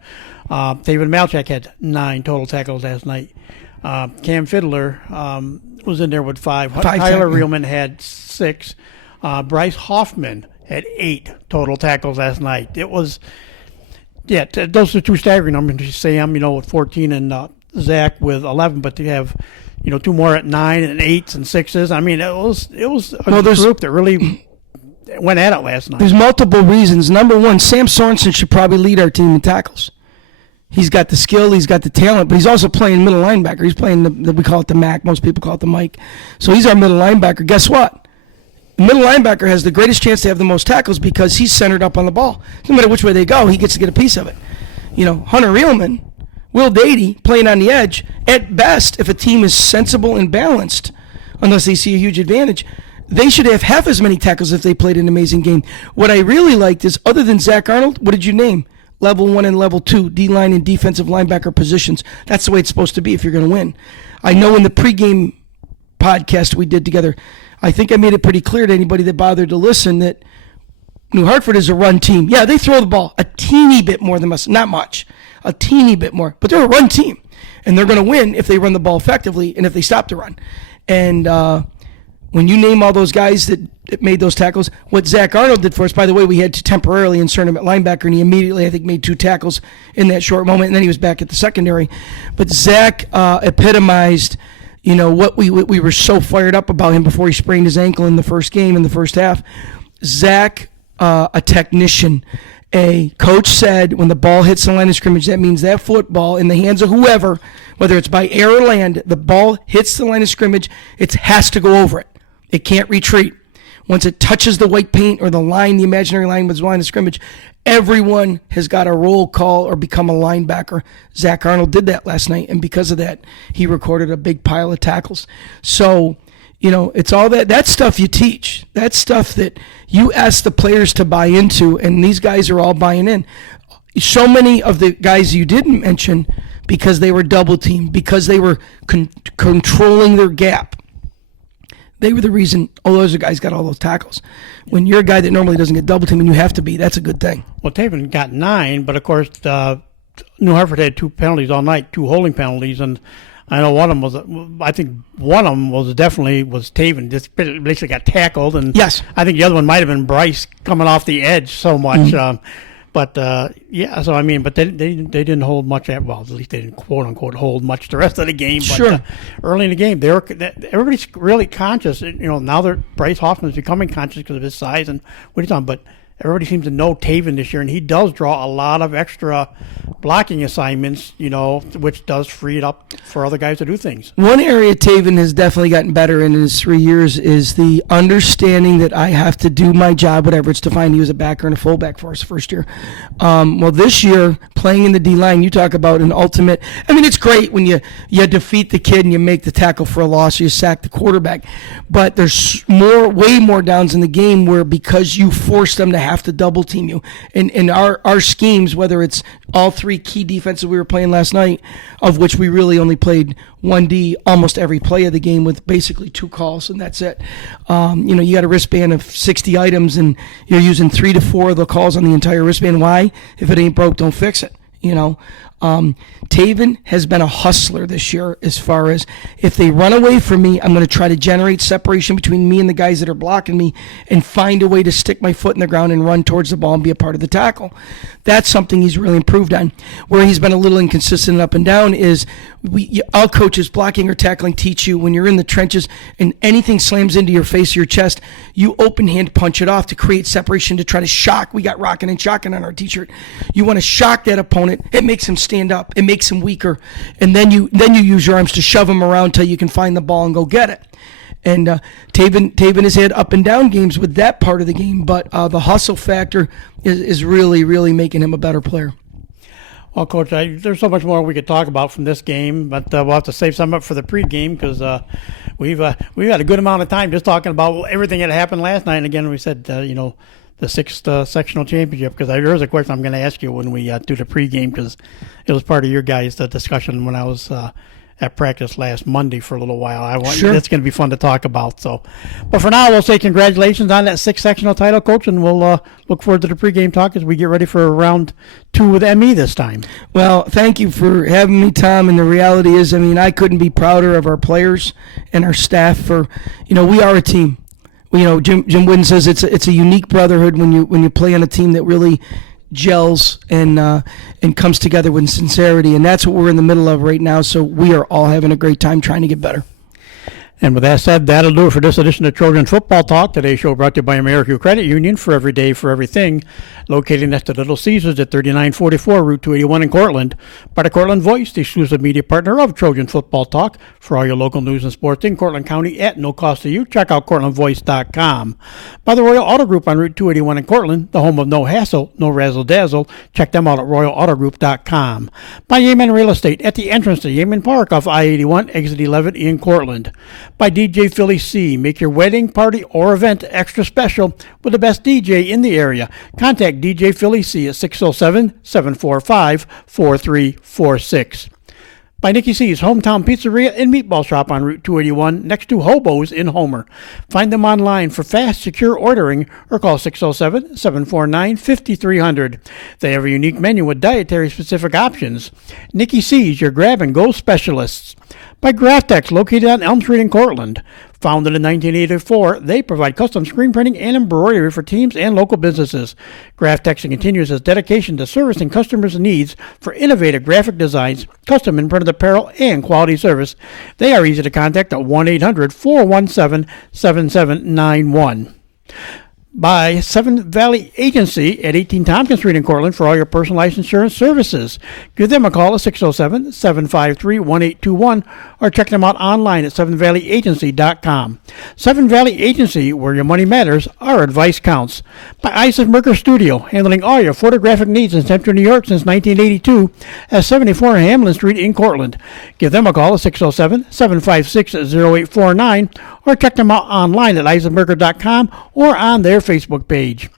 David Malchak had 9 total tackles last night. Cam Fiddler was in there with 5. Tyler Reumann had 6. Bryce Hoffman had 8 total tackles last night. It was Yeah, those are two staggering numbers. Sam, with 14 and Zach with 11, but to have, two more at 9 and 8s and 6s. I mean, it was a group that really went at it last night. There's multiple reasons. Number one, Sam Sorensen should probably lead our team in tackles. He's got the skill, he's got the talent, but he's also playing middle linebacker. He's playing we call it the MAC. Most people call it the Mike. So he's our middle linebacker. Guess what? The middle linebacker has the greatest chance to have the most tackles because he's centered up on the ball. No matter which way they go, he gets to get a piece of it. Hunter Reelman, Will Dady playing on the edge, at best, if a team is sensible and balanced, unless they see a huge advantage, they should have half as many tackles if they played an amazing game. What I really liked is, other than Zach Arnold, what did you name? Level 1 and level 2, D-line and defensive linebacker positions. That's the way it's supposed to be if you're going to win. I know in the pregame podcast we did together, I think I made it pretty clear to anybody that bothered to listen that New Hartford is a run team. Yeah, they throw the ball a teeny bit more than us. Not much. A teeny bit more. But they're a run team. And they're going to win if they run the ball effectively and if they stop the run. And when you name all those guys that made those tackles, what Zach Arnold did for us, by the way, we had to temporarily insert him at linebacker, and he immediately, I think, made 2 tackles in that short moment, and then he was back at the secondary. But Zach epitomized, what we were so fired up about him before he sprained his ankle in the first game, in the first half. Zach, a technician. A coach said when the ball hits the line of scrimmage, that means that football in the hands of whoever, whether it's by air or land, the ball hits the line of scrimmage, it has to go over it. It can't retreat. Once it touches the white paint or the line, the imaginary line with the line of scrimmage, everyone has got a roll call or become a linebacker. Zach Arnold did that last night, and because of that, he recorded a big pile of tackles. So, it's all that stuff you teach. That's stuff that you ask the players to buy into, and these guys are all buying in. So many of the guys you didn't mention, because they were double teamed, because they were controlling their gap, they were the reason all those guys got all those tackles. When you're a guy that normally doesn't get double teamed and you have to be, that's a good thing. Well, Taven got 9, but of course, New Hartford had 2 penalties all night, 2 holding penalties, and I know one of them was definitely Taven, just basically got tackled, and yes, I think the other one might have been Bryce coming off the edge so much. Mm-hmm. But so I mean, but they didn't hold much. At least they didn't quote unquote hold much the rest of the game. But, sure. Early in the game, everybody's really conscious. Now Bryce Hoffman's becoming conscious because of his size and what he's on. But everybody seems to know Taven this year, and he does draw a lot of extra blocking assignments, which does free it up for other guys to do things. One area Taven has definitely gotten better in his 3 years is the understanding that I have to do my job, whatever it's defined. He was a backer and a fullback for us first year. Well, this year, playing in the D-line, you talk about an ultimate. I mean, it's great when you defeat the kid and you make the tackle for a loss, or you sack the quarterback. But there's way more downs in the game where, because you force them to have to double team you. And our schemes, whether it's all 3 key defenses we were playing last night, of which we really only played 1D almost every play of the game with basically 2 calls, and that's it. You got a wristband of 60 items, and you're using 3 to 4 of the calls on the entire wristband. Why? If it ain't broke, don't fix it. Taven has been a hustler this year, as far as, if they run away from me, I'm going to try to generate separation between me and the guys that are blocking me and find a way to stick my foot in the ground and run towards the ball and be a part of the tackle. That's something he's really improved on. Where he's been a little inconsistent up and down is, all coaches, blocking or tackling, teach you when you're in the trenches and anything slams into your face or your chest, you open hand punch it off to create separation, to try to shock. We got rocking and shocking on our t-shirt. You want to shock that opponent. It makes him stand up. It makes him weaker. And then you use your arms to shove him around till you can find the ball and go get it. And Taven has had up and down games with that part of the game, but the hustle factor is really, really making him a better player. Well, Coach, there's so much more we could talk about from this game, but we'll have to save some up for the pregame, because we've had a good amount of time just talking about everything that happened last night. And again, we said, the 6th sectional championship, because there's a question I'm going to ask you when we do the pregame, because it was part of your guys' discussion when I was at practice last Monday for a little while. Sure. That's going to be fun to talk about. So, but for now, we'll say congratulations on that 6th sectional title, Coach, and we'll look forward to the pregame talk as we get ready for round 2 with ME this time. Well, thank you for having me, Tom. And the reality is, I couldn't be prouder of our players and our staff for, we are a team. Jim Wooden says it's a unique brotherhood when you play on a team that really gels and comes together with sincerity, and that's what we're in the middle of right now. So we are all having a great time trying to get better. And with that said, that'll do it for this edition of Trojan Football Talk. Today's show brought to you by American Credit Union, for every day, for everything. Located next to Little Caesars at 3944 Route 281 in Cortland. By the Cortland Voice, the exclusive media partner of Trojan Football Talk. For all your local news and sports in Cortland County at no cost to you, check out CortlandVoice.com. By the Royal Auto Group on Route 281 in Cortland, the home of no hassle, no razzle-dazzle. Check them out at RoyalAutoGroup.com. By Yemen Real Estate at the entrance to Yemen Park off I-81, exit 11 in Cortland. By DJ Philly C. Make your wedding, party, or event extra special with the best DJ in the area. Contact DJ Philly C at 607-745-4346. By Nikki C's Hometown Pizzeria and Meatball Shop on Route 281 next to Hobo's in Homer. Find them online for fast, secure ordering or call 607-749-5300. They have a unique menu with dietary-specific options. Nikki C's, your grab-and-go specialists. By Graftex, located on Elm Street in Cortland. Founded in 1984, they provide custom screen printing and embroidery for teams and local businesses. Graftex continues its dedication to servicing customers' needs for innovative graphic designs, custom and printed apparel, and quality service. They are easy to contact at 1-800-417-7791. By Seven Valley Agency at 18 Tompkins Street in Cortland for all your personalized insurance services. Give them a call at 607-753-1821 or check them out online at sevenvalleyagency.com. Seven Valley Agency, where your money matters, our advice counts. By Isaac Merker Studio, handling all your photographic needs in Central New York since 1982 at 74 Hamlin Street in Cortland. Give them a call at 607-756-0849 or check them out online at isaacmerker.com or on their Facebook page.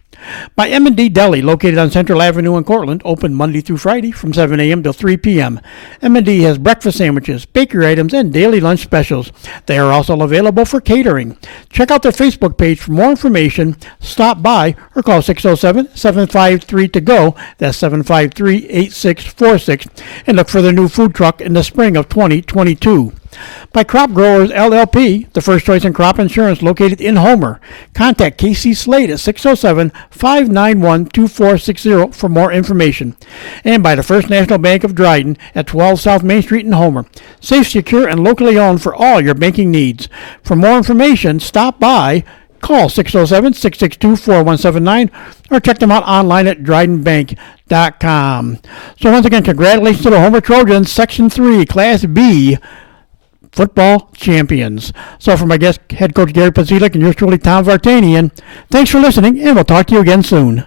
By M&D Deli, located on Central Avenue in Cortland, open Monday through Friday from 7 a.m. till 3 p.m. M&D has breakfast sandwiches, bakery items, and daily lunch specials. They are also available for catering. Check out their Facebook page for more information. Stop by or call 607-753-TO-GO. That's 753-8646. And look for the new food truck in the spring of 2022. By Crop Growers LLP, the first choice in crop insurance located in Homer. Contact KC Slade at 607-591-2460 for more information. And by the First National Bank of Dryden at 12 South Main Street in Homer. Safe, secure, and locally owned for all your banking needs. For more information, stop by, call 607-662-4179, or check them out online at drydenbank.com. So once again, congratulations to the Homer Trojans, Section 3, Class B football champions. So for my guest, head coach Gary Podsiedlik, and yours truly, Tom Vartanian, thanks for listening, and we'll talk to you again soon.